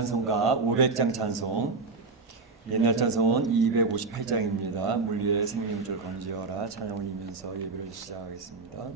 찬송가 500장 찬송, 옛날 찬송은 258장입니다. 물리의 생명줄 건지어라 찬양을 이면서 예배를 시작하겠습니다.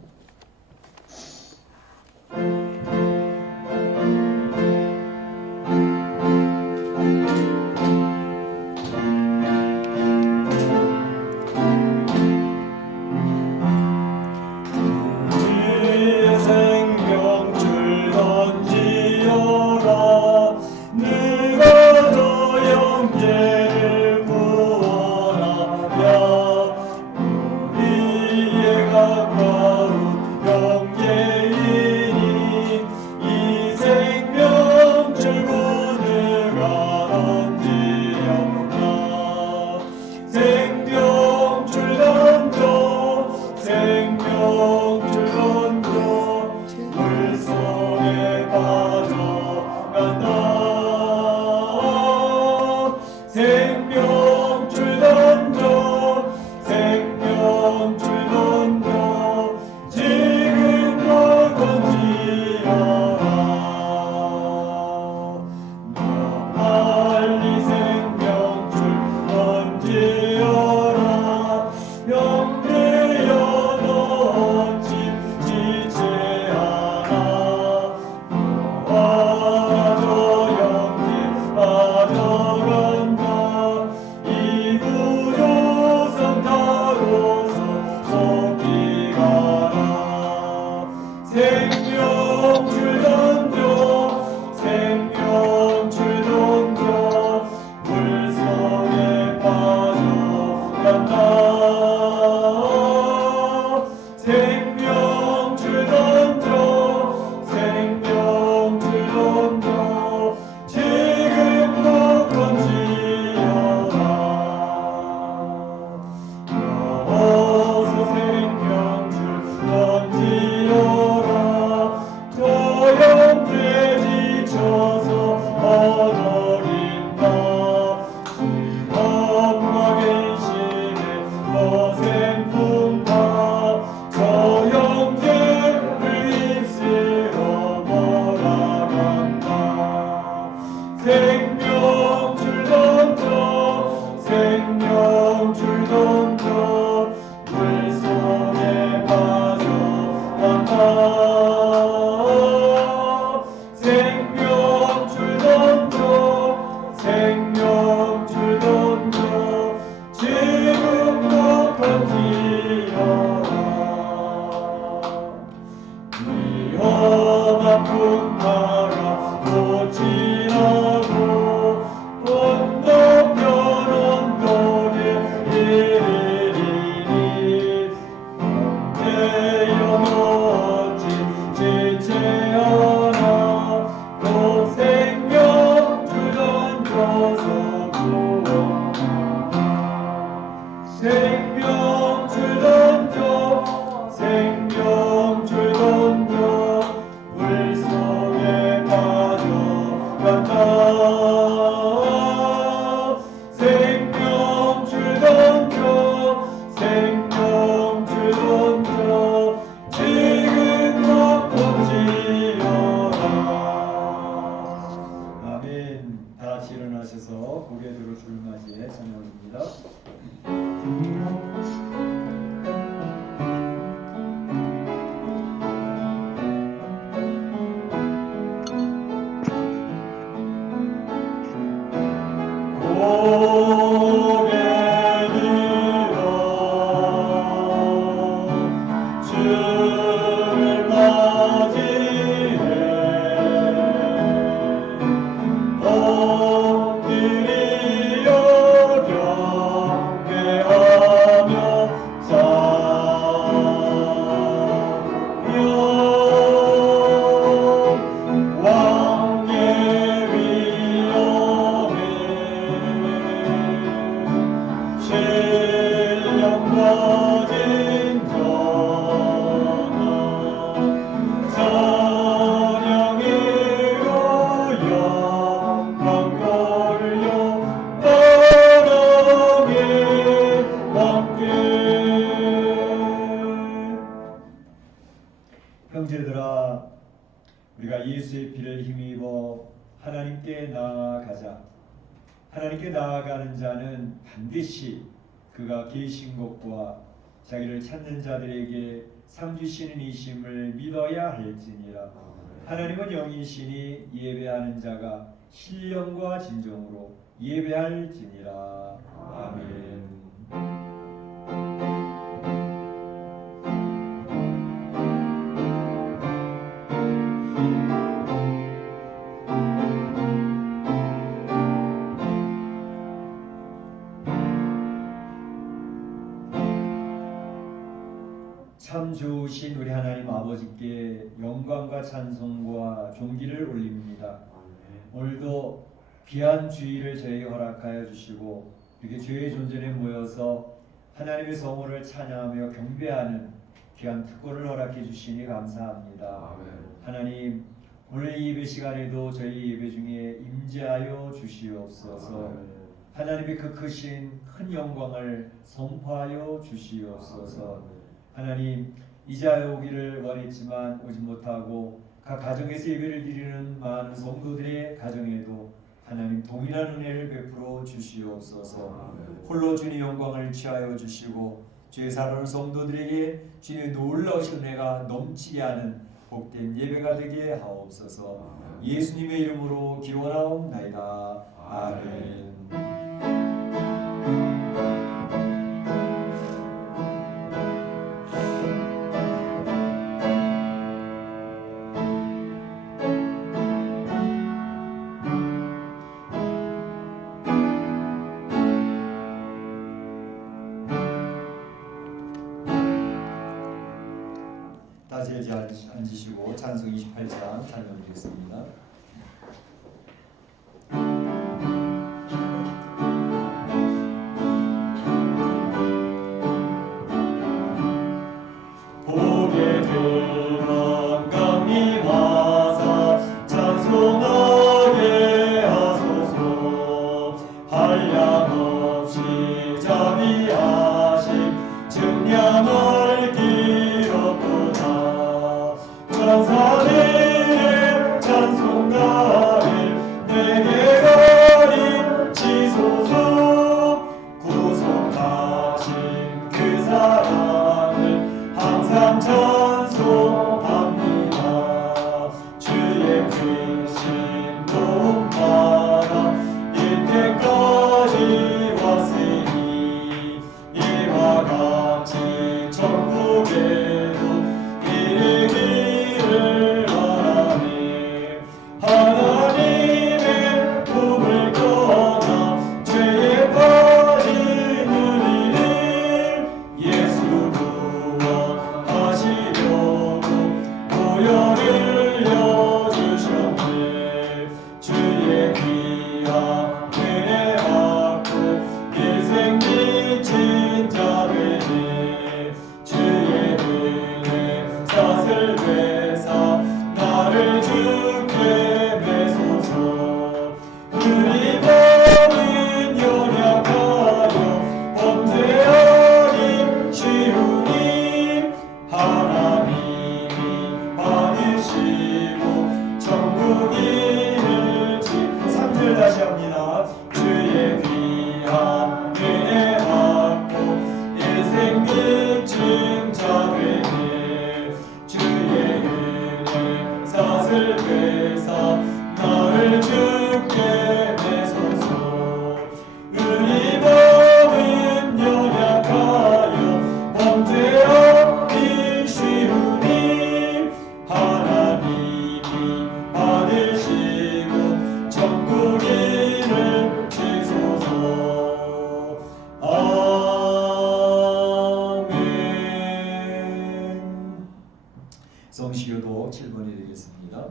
하나님께 나아가자. 하나님께 나아가는 자는 반드시 그가 계신 것과 자기를 찾는 자들에게 상 주시는 이심을 믿어야 할지니라. 하나님은 영이시니 예배하는 자가 신령과 진정으로 예배할지니라. 아멘. 참 좋으신 우리 하나님 아버지께 영광과 찬송과 존귀를 올립니다. 오늘도 귀한 주일을 저에게 허락하여 주시고 이렇게 주의 존전에 모여서 하나님의 성호를 찬양하며 경배하는 귀한 특권을 허락해 주시니 감사합니다. 하나님, 오늘 이 예배 시간에도 저희 예배 중에 임재하여 주시옵소서. 하나님의 그 크신 큰 영광을 선포하여 주시옵소서. 하나님, 이자에 오기를 원했지만 오지 못하고 각 가정에서 예배를 드리는 많은 성도들의 가정에도 하나님 동일한 은혜를 베풀어 주시옵소서. 홀로 주님 영광을 취하여 주시고 주의 사랑하는 성도들에게 주님의 놀라우신 은혜가 넘치게 하는 복된 예배가 되게 하옵소서. 예수님의 이름으로 기원하옵나이다. 아멘. 다시 앉으시고 찬송 28장 찬양드리겠습니다. 복의 근원 강림하사 찬송하게 하소서. 한량없이 자비하심 증량을 기었구나. 천사들의 찬송가를 내게 가르치소서. 구속하신 그 사랑을 항상 찬송합니다. 주의 크신 도움받아 이때까지 왔으니 이와 같이 천국에도 이르기를 바라네. 하나님의 품을 떠나 죄에 빠진 우리를 예수 구원하시려고 보혈을 흘려주셨네. 주의 귀한 은혜 받고 일생 미친 자 되네. 주의 은혜 삿을 되사 나를 주께 매소서. 우리 몸은 연약하여 범죄하기 쉬우니 하나님이 받으시고 천국 이르지. 3절 다시 합니다. 주의 귀한 은혜 받고 일생 미친 자 되네. 주의 은혜 삿을 되사 나를 주께 매소서. 우리 몸은 연약하여 범죄하기 쉬우니 하나님이 받으시고 천국 이르시소서. 아멘. 성시교도 7번이 되겠습니다.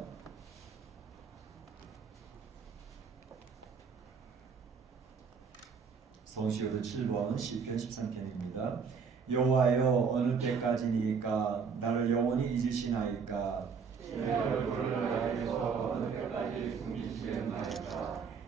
성시교도 7번 시편 13편입니다. 여호와여 어느 때까지니까 나를 영원히 잊으시나이까.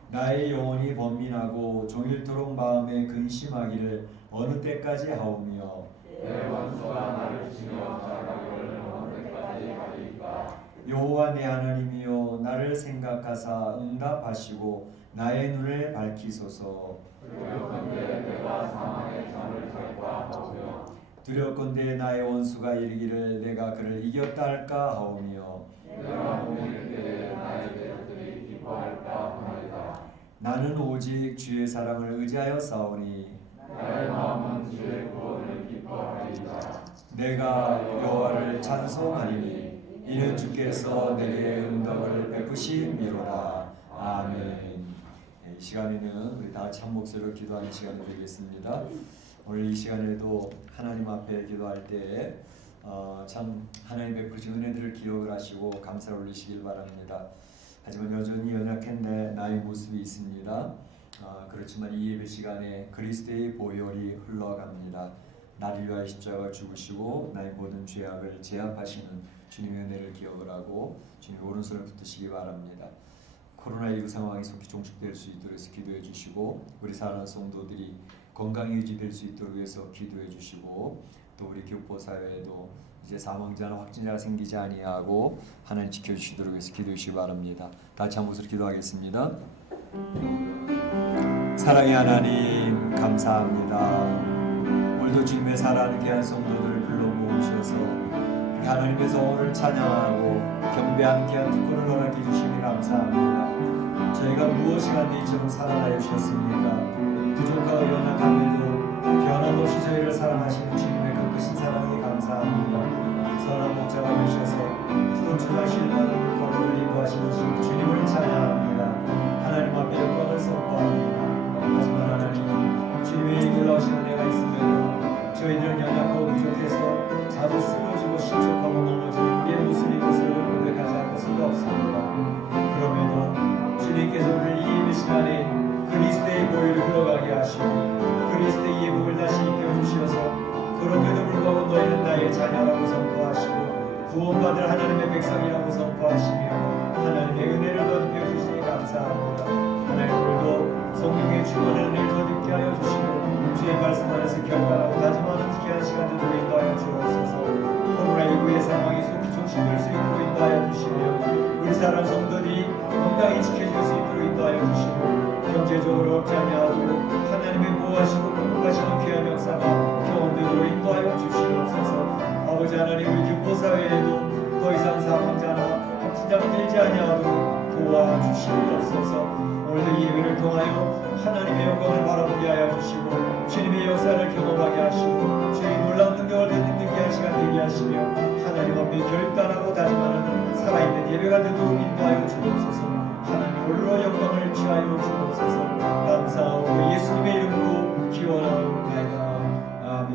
나의 영혼이 번민하고 종일토록 마음에 근심하기를 어느 때까지 하오며. 내 원수가 나를 치며 자각을 어느 때까지 하리까. 여호와 내 하나님이여 나를 생각하사 응답하시고 나의 눈을 밝히소서. 두렵건대 나의 원수가 이르기를 내가 그를 이겼다 할까 하오며 나는 오직 주의 사랑을 의지하여 싸우니 나의 마음은 주의 구원을 기뻐하리이다. 내가 여호와를 찬송하리니 이는 주께서 내게 응답을 베푸심이로다. 아멘. 이 시간에는 우리 다 같이 한 목소리로 기도하는 시간이 되겠습니다. 오늘 이 시간에도 하나님 앞에 기도할 때 참 하나님 베푸신 은혜들을 기억을 하시고 감사를 올리시길 바랍니다. 하지만 여전히 연약한 나의 모습이 있습니다. 그렇지만 이 예배 시간에 그리스도의 보혈이 흘러갑니다. 나를 위하여 십자가 죽으시고 나의 모든 죄악을 제압하시는 주님의 은혜를 기억을 하고 주님의 오른손을 붙드시기 바랍니다. 코로나19 상황이 속히 종식될 수 있도록 해서 기도해 주시고 우리 사랑하는 성도들이 건강이 유지될 수 있도록 해서 기도해 주시고 또 우리 교포 사회에도 이제 사망자나 확진자가 생기지 아니하고 하나님 지켜주시도록 해서 기도해 주시기 바랍니다. 다시 한 목소리 기도하겠습니다. 사랑의 하나님 감사합니다. 오늘도 주님의 사랑하는 귀한 성도들을 불러 모으셔서 하나님의 성호를 찬양하고 경배하는 귀한 특권을 허락해 주시니 감사합니다. 저희가 무엇이 간데 이처럼 사랑하여 주셨습니까? 부족하고 연약함에도 변함없이 저희를 사랑하시는 주님의 그 크신 사랑에 감사합니다. 선한 목자가 되셔서 푸른 주나 실만한 걸음을 인도하시는 주님을 찬양합니다. 하나님 앞에 영광을 선포합니다. 하지만 하나님 주님의 놀라우신 은혜가 있음에도 저희들은 연약하고 부족해서 자주 쓰러지고 실족하고 넘어지는 우리의 모습이 것을 고백하지 않을 수가 없습니다. 그럼에도 주님께서 오늘 이 예배 시간에 그리스도의 보혈을 흘러가게 하시고 그리스도의 예복을 다시 입혀주셔서 그럼에도 불구하고 너희는 나의 자녀라고 선포하시고 구원받을 하나님의 백성이라고 선포하시며 하나님의 은혜를 더듬겨 주시니 감사합니다. 하나님 오늘도 성령의 주권을 은혜를 더듬게 하여 주시고 주의 말씀 안에서 결단하고 다짐하는 귀한 시간들도 인도하여 주옵소서. 코로나19의 상황이 속히 종식될 수 있도록 인도하여 주시며 우리 사랑 성도들이 건강히 지켜질 수 있도록 인도하여 주시고 경제적으로 어렵지 아니하고 하나님의 보호하시고 공급하시는 귀한 역사가 경험되도록 인도하여 주시옵소서. 아버지 하나님 우리 교포 사회에도 더 이상 사망자나 확진자가 되지 아니하도록 도와주시옵소서. 오늘도 이 예배를 통하여 하나님의 영광을 바라보게 하여 주시고 주님의 역사를 경험하게 하시고 주의 놀라운 능력을 듣는 귀한 시간 되게 하시며 하나님 앞에 결단하고 다짐하는 살아있는 예배가 되도록 인도하여 주옵소서. 하나님 홀로 영광을 취하여 주옵소서. 감사하고 예수님의 이름으로 기원하옵나이다. 아멘.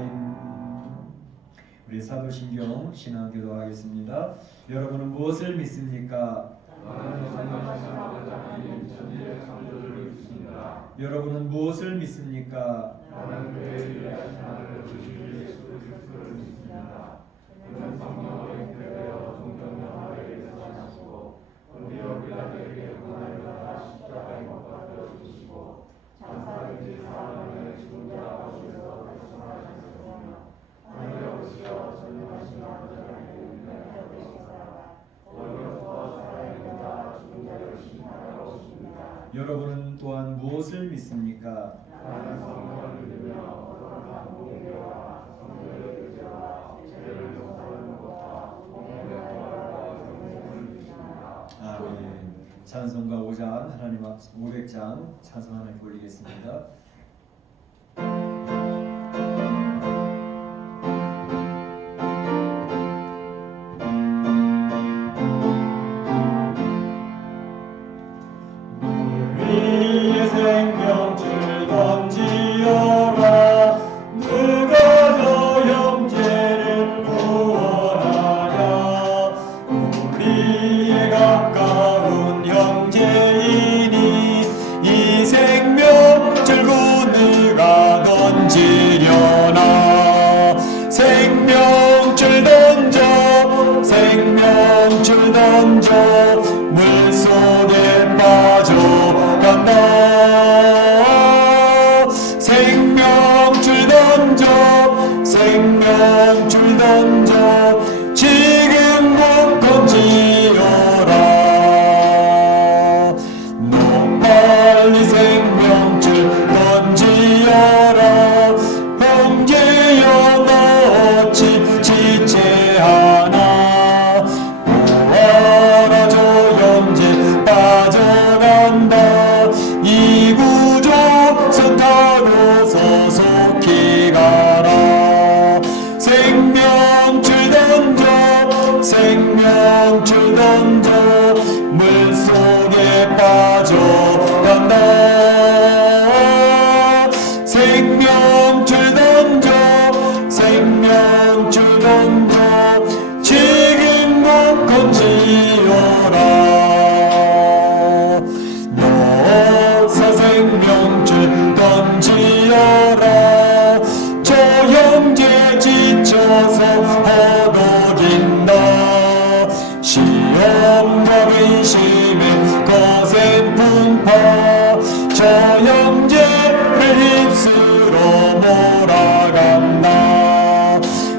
우리 사도신경 신앙 기도하겠습니다. 여러분은 무엇을 믿습니까? 여러분은 무엇을 믿습니까? 나는 그의 위대하신 하늘을 주신 예수 그리스도를 믿습니다. 그는 성령으로 잉태되어 동정녀마리아에게서 나시고 본디오 빌라도에게 고난을 받아 십자가에 못 박혀 죽으시고 장사되지 사흘 죽은 자 가운데서 부활하셨으며 하늘에 오시어 전능하신 아버지 하나님께 은혜하여 되시다가 오히려 살아있는 죽은 자를 심판하러 오십니다. 여러분은 또한 무엇을 믿습니까? 나는 성령을 믿으며 거룩한 공의와 성도의 의지와 죄를 용서하는 것과 공의의 부활과 영생을 믿습니다. 아멘. 찬송가 5장 하나님 앞 500장 찬송 하나님 올리겠습니다. 생명줄 던져 물속에 빠져간다. 생명줄 던져 생명줄 던져 지금 못 건지려 저 형제를 휩쓸어 몰아간다.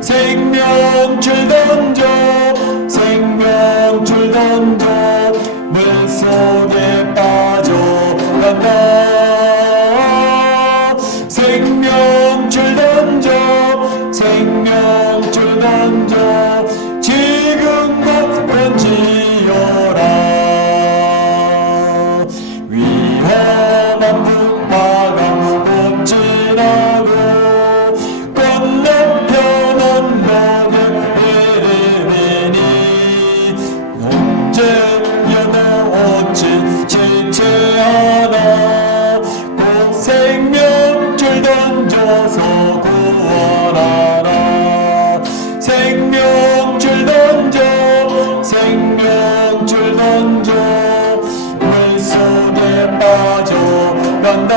생명줄 던져 생명줄 던져 물속에 빠져간다. 생명줄 던져 생명줄 던져 지금 못 던지어라. 위험한 풍파가 곱지라고 건너편 언덕에 이르리니 언제여도 어찌 지체하나. 꼭 생명줄 던져서 구원하라. 생명줄 던져 생명줄 던져 물속에 빠져간다.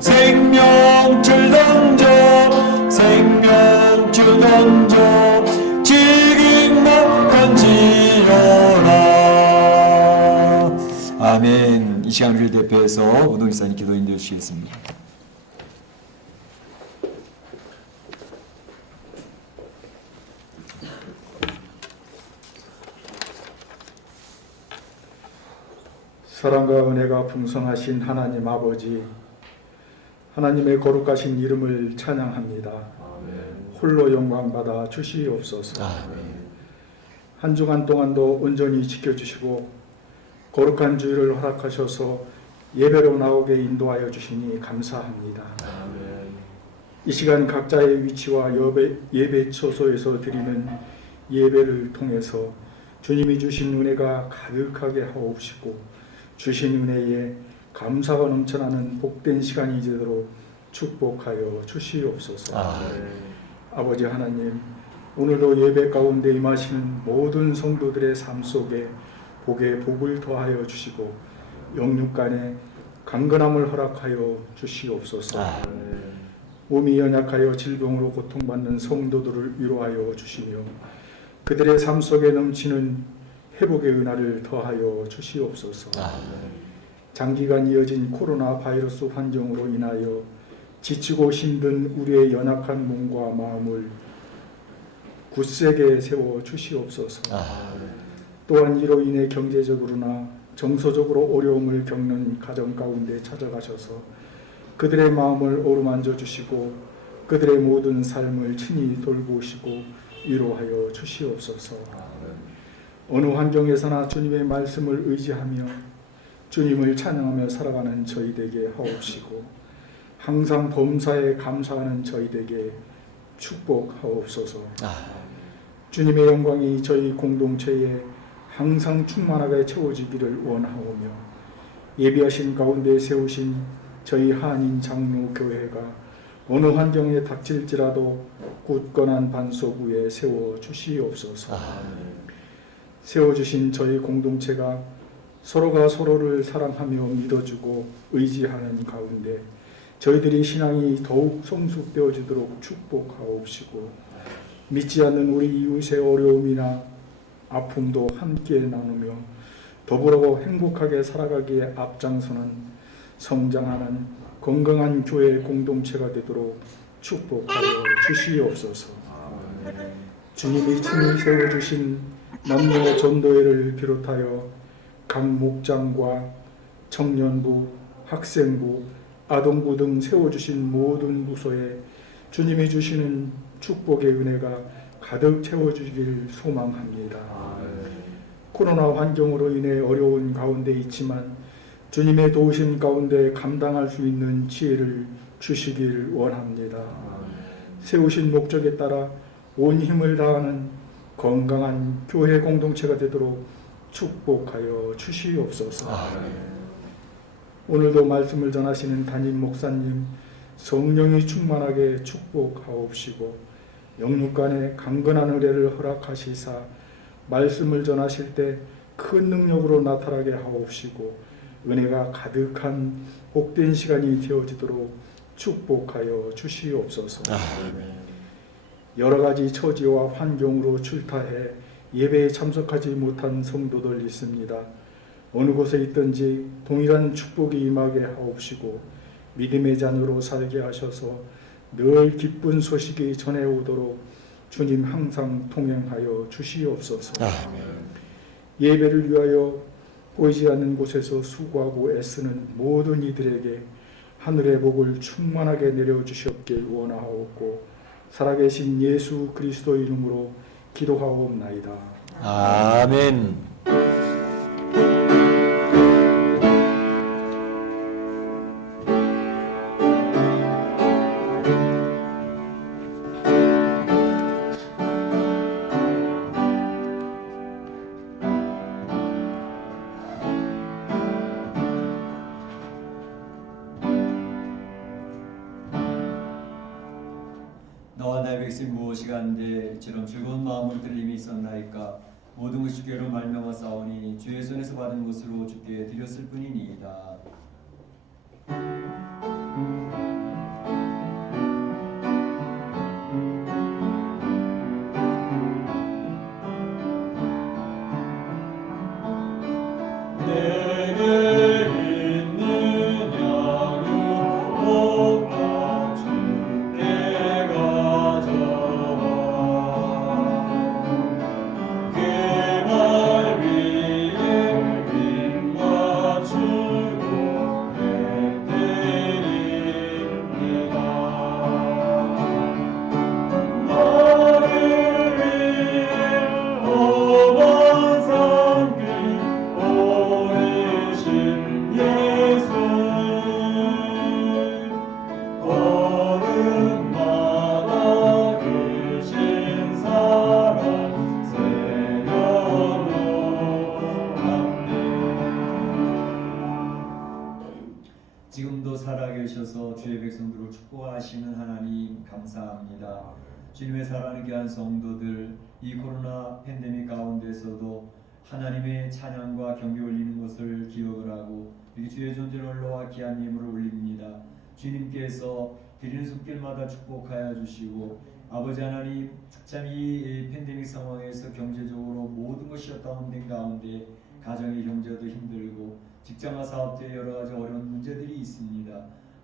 생명줄 던져 생명줄 던져 지금 못 던지어라. 아멘. 이 시간 우리를 대표해서 오동일사님 기도 인도해 주시겠습니다. 사랑과 은혜가 풍성하신 하나님 아버지, 하나님의 거룩하신 이름을 찬양합니다. 홀로 영광받아 주시옵소서. 한 주간 동안도 온전히 지켜주시고 거룩한 주일을 허락하셔서 예배로 나오게 인도하여 주시니 감사합니다. 이 시간 각자의 위치와 예배 처소에서 드리는 예배를 통해서 주님이 주신 은혜가 가득하게 하옵시고 주신 은혜에 감사가 넘쳐나는 복된 시간이 되도록 축복하여 주시옵소서. 아버지 하나님, 오늘도 예배 가운데 임하시는 모든 성도들의 삶 속에 복에 복을 더하여 주시고 영육간에 강건함을 허락하여 주시옵소서. 몸이 연약하여 질병으로 고통받는 성도들을 위로하여 주시며 그들의 삶 속에 넘치는 회복의 은혜를 더하여 주시옵소서. 장기간 이어진 코로나 바이러스 환경으로 인하여 지치고 힘든 우리의 연약한 몸과 마음을 굳세게 세워 주시옵소서. 또한 이로 인해 경제적으로나 정서적으로 어려움을 겪는 가정 가운데 찾아가셔서 그들의 마음을 어루만져 주시고 그들의 모든 삶을 친히 돌보시고 위로하여 주시옵소서. 어느 환경에서나 주님의 말씀을 의지하며 주님을 찬양하며 살아가는 저희에게 하옵시고 항상 범사에 감사하는 저희에게 축복하옵소서. 주님의 영광이 저희 공동체에 항상 충만하게 채워지기를 원하오며 예비하신 가운데 세우신 저희 한인 장로교회가 어느 환경에 닥칠지라도 굳건한 반석 위에 세워주시옵소서. 세워주신 저희 공동체가 서로가 서로를 사랑하며 믿어주고 의지하는 가운데 저희들이 신앙이 더욱 성숙되어지도록 축복하옵시고 믿지 않는 우리 이웃의 어려움이나 아픔도 함께 나누며 더불어 행복하게 살아가기에 앞장서는 성장하는 건강한 교회 공동체가 되도록 축복하여 주시옵소서. 주님이 친히 세워주신 남녀 전도회를 비롯하여 각 목장과 청년부, 학생부, 아동부 등 세워주신 모든 부서에 주님이 주시는 축복의 은혜가 가득 채워주길 소망합니다. 코로나 환경으로 인해 어려운 가운데 있지만 주님의 도우심 가운데 감당할 수 있는 지혜를 주시길 원합니다. 세우신 목적에 따라 온 힘을 다하는 건강한 교회 공동체가 되도록 축복하여 주시옵소서. 오늘도 말씀을 전하시는 담임 목사님 성령이 충만하게 축복하옵시고 영육간에 강건한 은혜를 허락하시사 말씀을 전하실 때 큰 능력으로 나타나게 하옵시고 은혜가 가득한 복된 시간이 되어지도록 축복하여 주시옵소서. 여러 가지 처지와 환경으로 출타해 예배에 참석하지 못한 성도들 있습니다. 어느 곳에 있든지 동일한 축복이 임하게 하옵시고 믿음의 잔으로 살게 하셔서 늘 기쁜 소식이 전해오도록 주님 항상 통행하여 주시옵소서. 예배를 위하여 보이지 않는 곳에서 수고하고 애쓰는 모든 이들에게 하늘의 복을 충만하게 내려주셨길 원하옵고 살아계신 예수 그리스도 이름으로 기도하옵나이다. 아멘. 너와 나의 백성 무엇이가 한데 이처럼 즐거운 마음으로 들림이 있었나이까. 모든 것이 죄로 말미암아 싸우니 주의 손에서 받은 것으로 주께 드렸을 뿐이니이다. 지금도 살아계셔서 주의 백성들을 축복하시는 하나님 감사합니다. 주님의 사랑하는 귀한 성도들, 이 코로나 팬데믹 가운데서도 하나님의 찬양과 경배 올리는 것을 기억을 하고 주의 존재를 올라와 귀한 예물을 올립니다. 주님께서 드리는 손길마다 축복하여 주시고 아버지 하나님, 참 이 팬데믹 상황에서 경제적으로 모든 것이 다운된 가운데 가정의 경제도 힘들고 직장과 사업자의 여러 가지 어려운 문제들이 있습니다.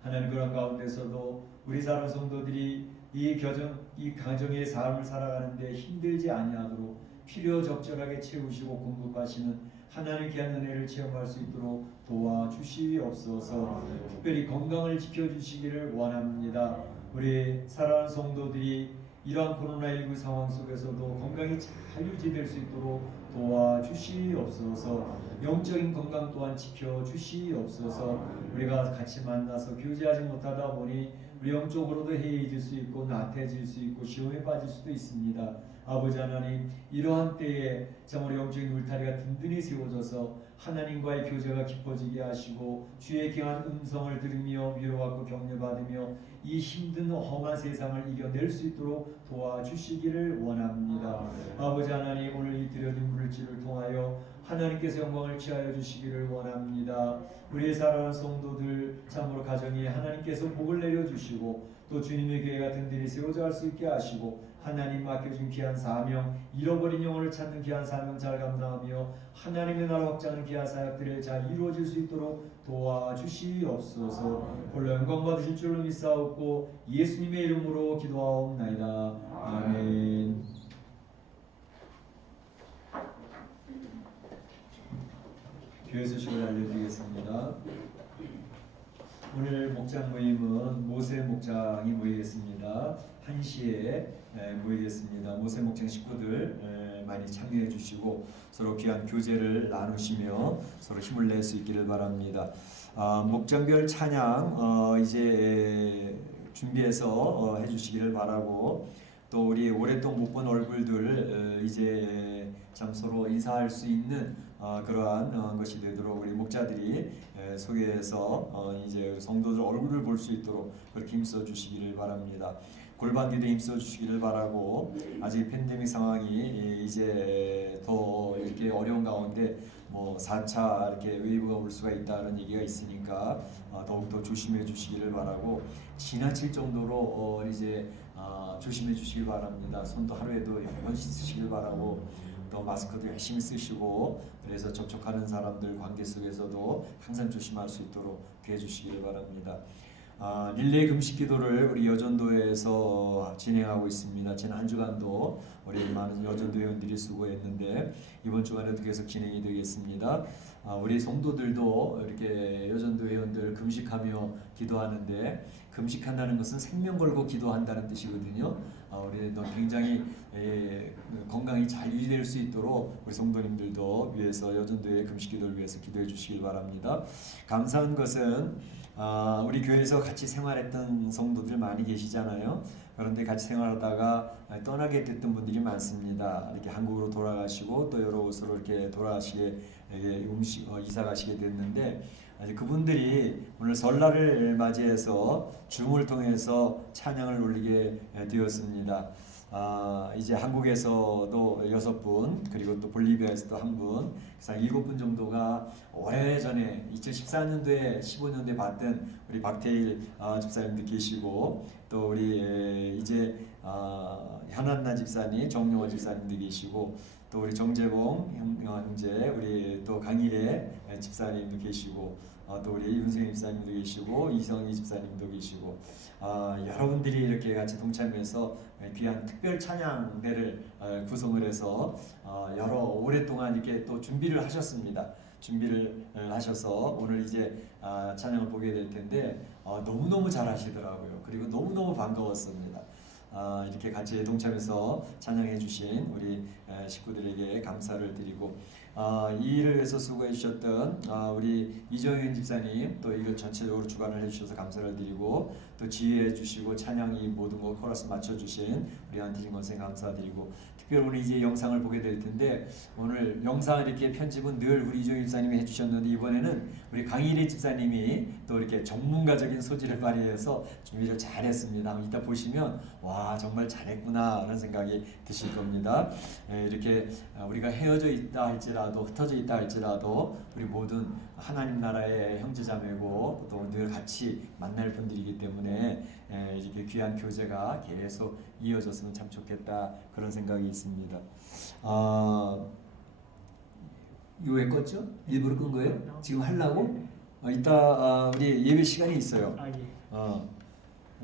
하나님, 그런 가운데서도 우리 사랑 성도들이 이 가정의 삶을 살아가는데 힘들지 아니하도록 필요 적절하게 채우시고 공급하시는 하나님의 귀한 은혜를 체험할 수 있도록 도와주시옵소서. 특별히 건강을 지켜주시기를 원합니다. 우리 사랑하는 성도들이 이러한 코로나19 상황 속에서도 건강이 잘 유지될 수 있도록 도와주시옵소서. 영적인 건강 또한 지켜주시옵소서. 우리가 같이 만나서 교제하지 못하다 보니 우리 영적으로도 해이해질 수 있고 나태해질 수 있고 시험에 빠질 수도 있습니다. 아버지 하나님, 이러한 때에 참 우리 영적인 울타리가 든든히 세워져서 하나님과의 교제가 깊어지게 하시고 주의 귀한 음성을 들으며 위로받고 격려받으며 이 힘든 험한 세상을 이겨낼 수 있도록 도와주시기를 원합니다. 아버지 하나님, 오늘 이 드려진 물질을 통하여 하나님께서 영광을 취하여 주시기를 원합니다. 우리의 사랑하는 성도들 참으로 가정에 하나님께서 복을 내려주시고 또 주님의 교회가 든든히 세워져 갈 수 있게 하시고 하나님 맡겨준 귀한 사명, 잃어버린 영혼을 찾는 귀한 사명 잘 감당하며 하나님의 나라 확장하는 귀한 사역들이 잘 이루어질 수 있도록 도와주시옵소서. 홀로 영광 받으실 줄로 믿사옵고 예수님의 이름으로 기도하옵나이다. 아멘. 교회 소식을 알려드리겠습니다. 오늘 목장 모임은 모세 목장이 모이겠습니다. 1시에 모이겠습니다. 모세 목장 식구들 많이 참여해 주시고 서로 귀한 교제를 나누시며 서로 힘을 낼 수 있기를 바랍니다. 목장별 찬양 이제 준비해서 해주시기를 바라고, 또 우리 오랫동안 못 본 얼굴들 이제 참 서로 인사할 수 있는 그러한 것이 되도록 우리 목자들이 소개해서 이제 성도들 얼굴을 볼 수 있도록 그렇게 힘써 주시기를 바랍니다. 골반기도 힘써 주시기를 바라고, 아직 팬데믹 상황이 이제 더 이렇게 어려운 가운데 뭐 4차 이렇게 웨이브가 올 수가 있다는 얘기가 있으니까 더욱더 조심해 주시기를 바라고, 지나칠 정도로 이제 조심해 주시길 바랍니다. 손도 하루에도 10번 씻으시길 바라고, 또 마스크도 열심히 쓰시고 그래서 접촉하는 사람들 관계 속에서도 항상 조심할 수 있도록 기해 주시기를 바랍니다. 릴레이 금식 기도를 우리 여전도에서 진행하고 있습니다. 지난 한 주간도 우리 많은 여전도 회원들이 수고했는데 이번 주간에도 계속 진행이 되겠습니다. 우리 성도들도 이렇게 여전도 회원들 금식하며 기도하는데 금식한다는 것은 생명 걸고 기도한다는 뜻이거든요. 우리도 굉장히 건강이 잘 유지될 수 있도록 우리 성도님들도 위해서 여전도의 금식 기도를 위해서 기도해 주시길 바랍니다. 감사한 것은 우리 교회에서 같이 생활했던 성도들 많이 계시잖아요. 그런데 같이 생활하다가 떠나게 됐던 분들이 많습니다. 이렇게 한국으로 돌아가시고 또 여러 곳으로 이렇게 돌아가시게 이사 가시게 됐는데 그분들이 오늘 설날을 맞이해서 줌을 통해서 찬양을 올리게 되었습니다. 이제 한국에서도 6분 그리고 또 볼리비아에서도 1분, 그래서 7분 정도가 오래전에 2014년도에 15년도에 봤던 우리 박태일 집사님도 계시고 또 우리 이제 현한나 집사님, 정용원 집사님도 계시고 또 우리 정재봉 형제, 우리 또 강일의 집사님도 계시고 또 우리 윤승희 집사님도 계시고 이성희 집사님도 계시고 여러분들이 이렇게 같이 동참해서 귀한 특별 찬양대를 구성을 해서 여러 오랫동안 이렇게 또 준비를 하셨습니다. 준비를 하셔서 오늘 이제 찬양을 보게 될 텐데 너무너무 잘 하시더라고요. 그리고 너무너무 반가웠습니다. 이렇게 같이 동참해서 찬양해 주신 우리 식구들에게 감사를 드리고 이 일을 위해서 수고해 주셨던 우리 이정현 집사님 또 이걸 전체적으로 주관을 해 주셔서 감사를 드리고 또 지휘해 주시고 찬양 이 모든 거 코러스 맞춰 주신 우리 안티진 권생 감사드리고 특별히 오늘 이제 영상을 보게 될 텐데 오늘 영상을 이렇게 편집은 늘 우리 이정현 집사님이 해 주셨는데 이번에는 우리 강일희 집사님이 또 이렇게 전문가적인 소질을 발휘해서 준비를 잘 했습니다. 이따 보시면 와 정말 잘했구나 라는 생각이 드실 겁니다. 이렇게 우리가 헤어져 있다 할지라도 흩어져 있다 할지라도 우리 모든 하나님 나라의 형제자매고 또 늘 같이 만날 분들이기 때문에 이렇게 귀한 교제가 계속 이어졌으면 참 좋겠다 그런 생각이 있습니다. 이거 왜 껐죠? 일부러 끈 거예요? 지금 하려고? 이따 우리 예배 시간이 있어요.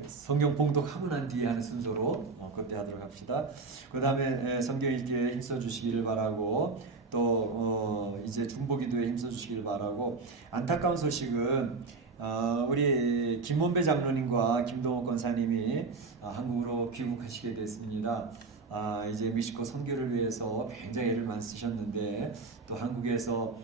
성경 봉독하고 난 뒤에 하는 순서로 그때 하도록 합시다. 그 다음에 성경 읽기에 힘써 주시기를 바라고 또 이제 중보기도에 힘써 주시기를 바라고 안타까운 소식은 우리 김원배 장로님과 김동호 권사님이 한국으로 귀국하시게 됐습니다. 이제 멕시코 선교를 위해서 굉장히 애를 많이 쓰셨는데 또 한국에서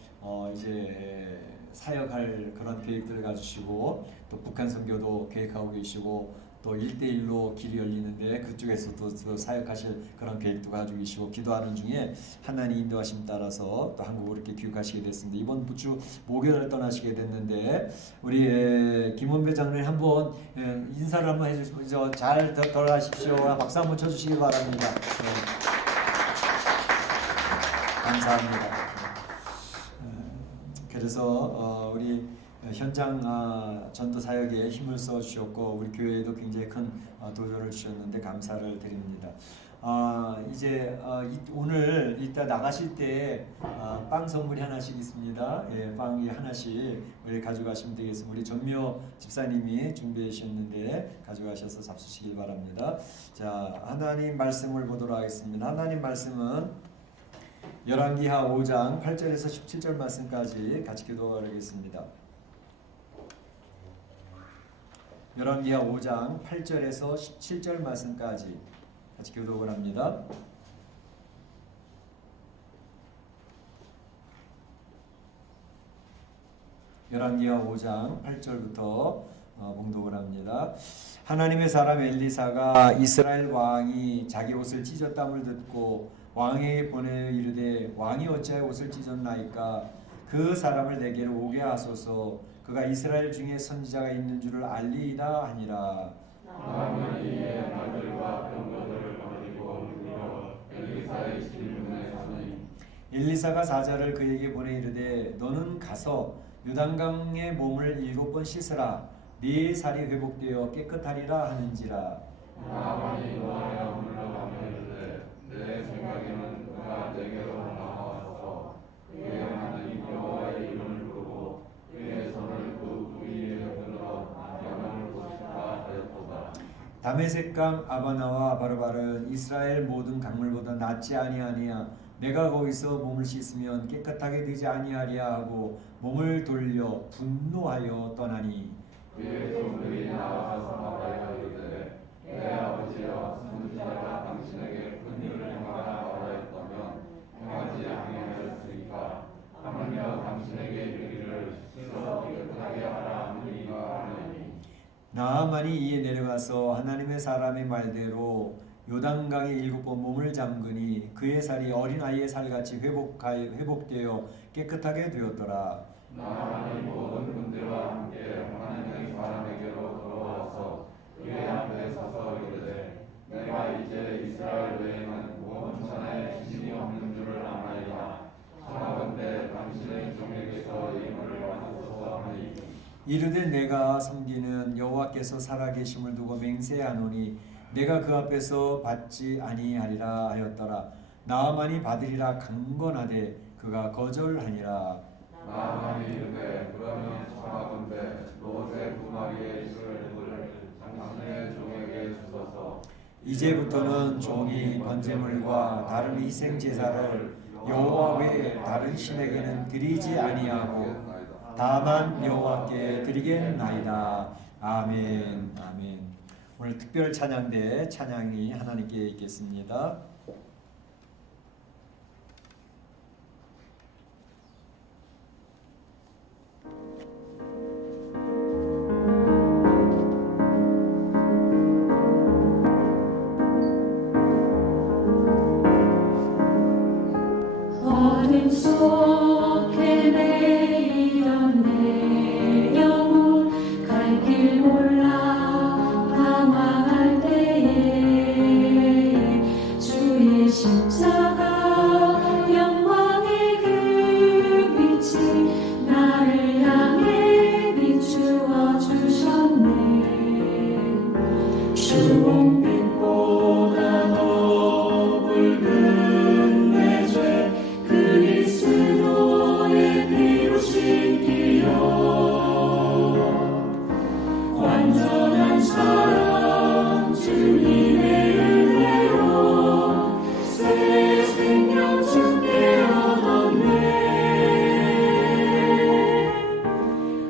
이제 사역할 그런 계획들을 가지시고 또 북한 선교도 계획하고 계시고 또 1대1로 길이 열리는데 그쪽에서도 또 사역하실 그런 계획도 가지고 계시고 기도하는 중에 하나님 인도하심 따라서 또 한국으로 이렇게 귀국하시게 됐습니다. 이번 주 목요일 떠나시게 됐는데 우리 김원배 장로님 한번 인사를 한번 해주시면 잘 돌아가십시오. 박수 한번 쳐주시기 바랍니다. 감사합니다. 그래서 우리 현장 전도 사역에 힘을 써 주셨고 우리 교회에도 굉장히 큰 도전을 주셨는데 감사를 드립니다. 이제 오늘 이따 나가실 때 빵 선물이 하나씩 있습니다. 예, 빵이 하나씩 우리 가져가시면 되겠습니다. 우리 전미호 집사님이 준비해 주셨는데 가져가셔서 잡수시길 바랍니다. 자, 하나님 말씀을 보도록 하겠습니다. 하나님 말씀은 열왕기하 5장 8절에서 17절 말씀까지 같이 기도하겠습니다. 열왕기하 5장 8절에서 17절 말씀까지 같이 교독을 합니다. 열왕기하 5장 8절부터 봉독을 합니다. 하나님의 사람 엘리사가 이스라엘 왕이 자기 옷을 찢었담을 듣고 왕에게 보내어 이르되 왕이 어찌하여 옷을 찢었나이까 그 사람을 내게로 오게 하소서 그가 이스라엘 중에 선지자가 있는 줄을 알리이다 하니라. 왕은 이에 말들과 병거들을 버리고 물러 엘리사의 질문에 가니 엘리사가 사자를 그에게 보내 이르되 너는 가서 요단강에 몸을 7번 씻으라 네 살이 회복되어 깨끗하리라 하는지라. 나만이 노하여 물러가며 이르되 내 생각에는 그가 자가 내게로 나와서 그의 하나님 여호와의 이름을 부르고 그의 손을 그 부위에 들어 영광을 보시라 하였도다. 다메섹강 아바나와 바르바른 이스라엘 모든 강물보다 낫지 아니하니야. 내가 거기서 몸을 씻으면 깨끗하게 되지 아니하리야 하고 몸을 돌려 분노하여 떠나니 그의 종들이 나와서 말하여 이르되 내 아버지여 선지자가 당신에게 큰 일을 행하라 하였다면 행하지 아니하였으리까. 하물며 당신에게 이르기를 씻어 깨끗하게 하라 하느니가 하느니. 나아만이 이에 내려가서 하나님의 사람의 말대로 요단강에 7번 몸을 잠그니 그의 살이 어린아이의 살같이 회복되어 깨끗하게 되었더라. 나아만이 모든 군대와 함께 하나님의 사람에게로 들어와서 그의 앞에 서서 이르되 내가 이제 이스라엘 외에는 온 천하에 신이 없는 줄을 아나이다. 청하건대 당신의 종에게서 예물을 받으소서 하니 이르되 내가 섬기는 여호와께서 살아계심을 두고 맹세하노니 내가 그 앞에서 받지 아니하리라 하였더라. 나아만이 받으리라 강건하되 그가 거절하니라. 나아만이 이르되 그러면 청하건대 롯의 2마리의 이슬을 당신의 종에게 주소서. 이제부터는 종이 번제물과 다른 희생 제사를 여호와 외에 다른 신에게는 드리지 아니하고 다만 여호와께 드리겠나이다. 아멘. 아멘. 오늘 특별 찬양대 찬양이 하나님께 있겠습니다. 어둠 속 헤매이던 내 영혼 갈 길 몰라 방황할 때에 주의 십자가 영광의 그 빛이 나를 향해 비추어 주셨네. 주홍빛보다 더 붉은 내 죄 그리스도의 피로 씻기어 완전한 사랑 주님의 은혜로 새 생명 주께 얻었네.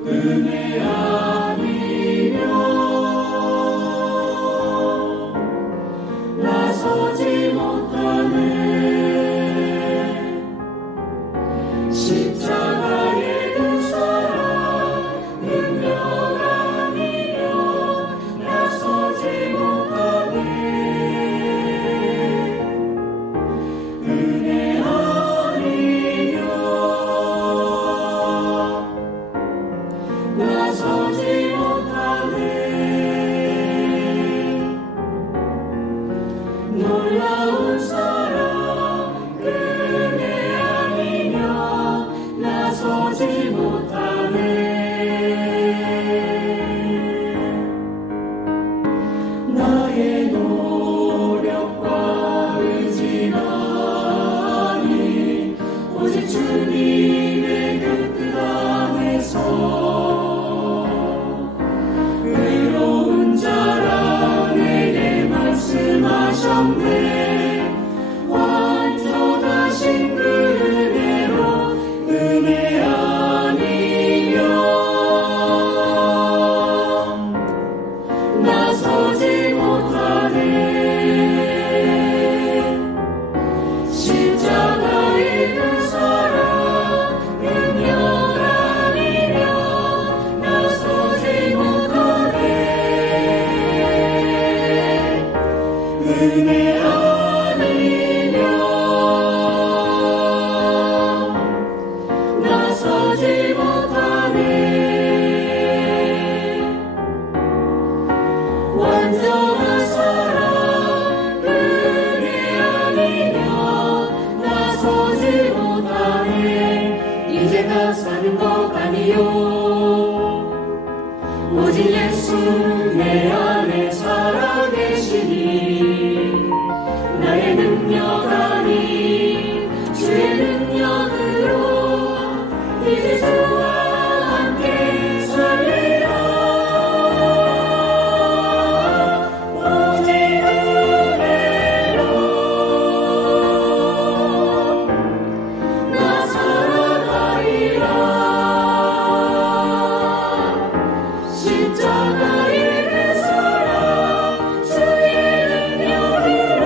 은혜 아니면 나서지 못하네. 십자가의 그 사랑 능력 아니면 나서지 못하네. 은혜 아니면 나서지 못하네. 놀라운 사랑 은혜 아니면 나서지 못하네. 나의 노력과 의지는 아니 오직 주님의 그 뜻 안에서 외로운 자라 내게 말씀하셨네. 완전하신 그 은혜로 은혜 아니면 나서지 못하네. 십자가의 그 사랑 능력 아니면 나서지 못하네. 은혜 아니면 나서지 못하네. 완전한 사랑 은혜 아니면 나서지 못하네. 이제 나 사는 것 아니요 오직 예수 내 안에 살아계시니 나의 능력 아니 가까이 서라 주의 능력으로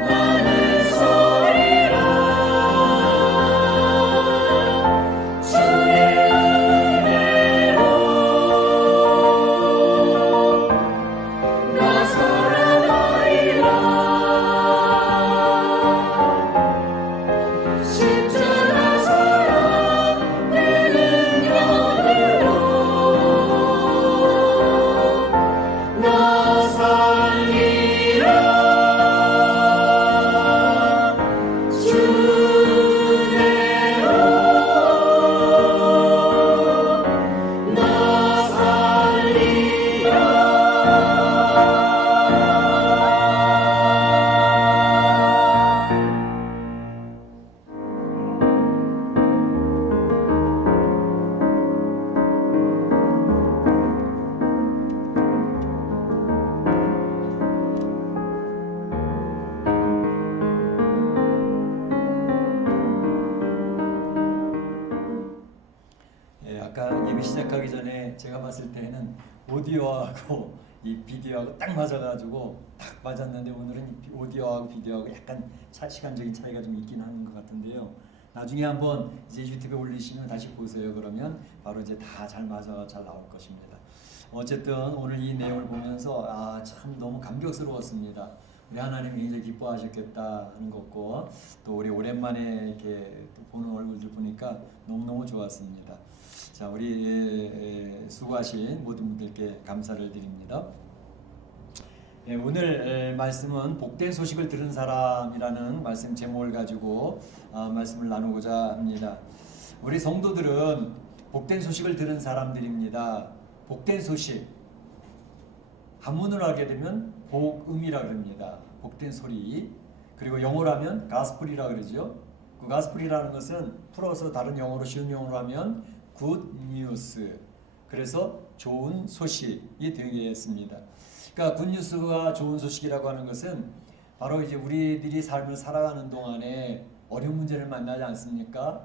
나는 서리라 주의 은혜로 나 살아나리라 십자가 사랑 내 능력으로 나 살리라 주 은혜로 나 살리라 예, 아까 예배 시작하기 전에 제가 봤을 때는 오디오하고 이 비디오하고 딱 맞아가지고 딱 맞았는데 오늘은 오디오하고 비디오하고 약간 시간적인 차이가 좀 있긴 하는 것 같은데요. 나중에 한번 이제 유튜브에 올리시면 다시 보세요. 그러면 바로 이제 다 잘 맞아 잘 나올 것입니다. 어쨌든 오늘 이 내용을 보면서 참 너무 감격스러웠습니다. 우리 하나님이 굉장히 기뻐하셨겠다 하는 것고 또 우리 오랜만에 이렇게 또 보는 얼굴들 보니까 너무너무 좋았습니다. 자, 우리 수고하신 모든 분들께 감사를 드립니다. 오늘 말씀은 복된 소식을 들은 사람이라는 말씀 제목을 가지고 말씀을 나누고자 합니다. 우리 성도들은 복된 소식을 들은 사람들입니다. 복된 소식, 한문으로 하게 되면 복음이라 그럽니다. 복된 소리. 그리고 영어로 하면 가스플이라 그러죠. 그 가스플이라는 것은 풀어서 다른 영어로 쉬운 영어로 하면 굿 뉴스. 그래서 좋은 소식이 되겠습니다. 그러니까 굿 뉴스와 좋은 소식이라고 하는 것은 바로 이제 우리들이 삶을 살아가는 동안에 어려운 문제를 만나지 않습니까?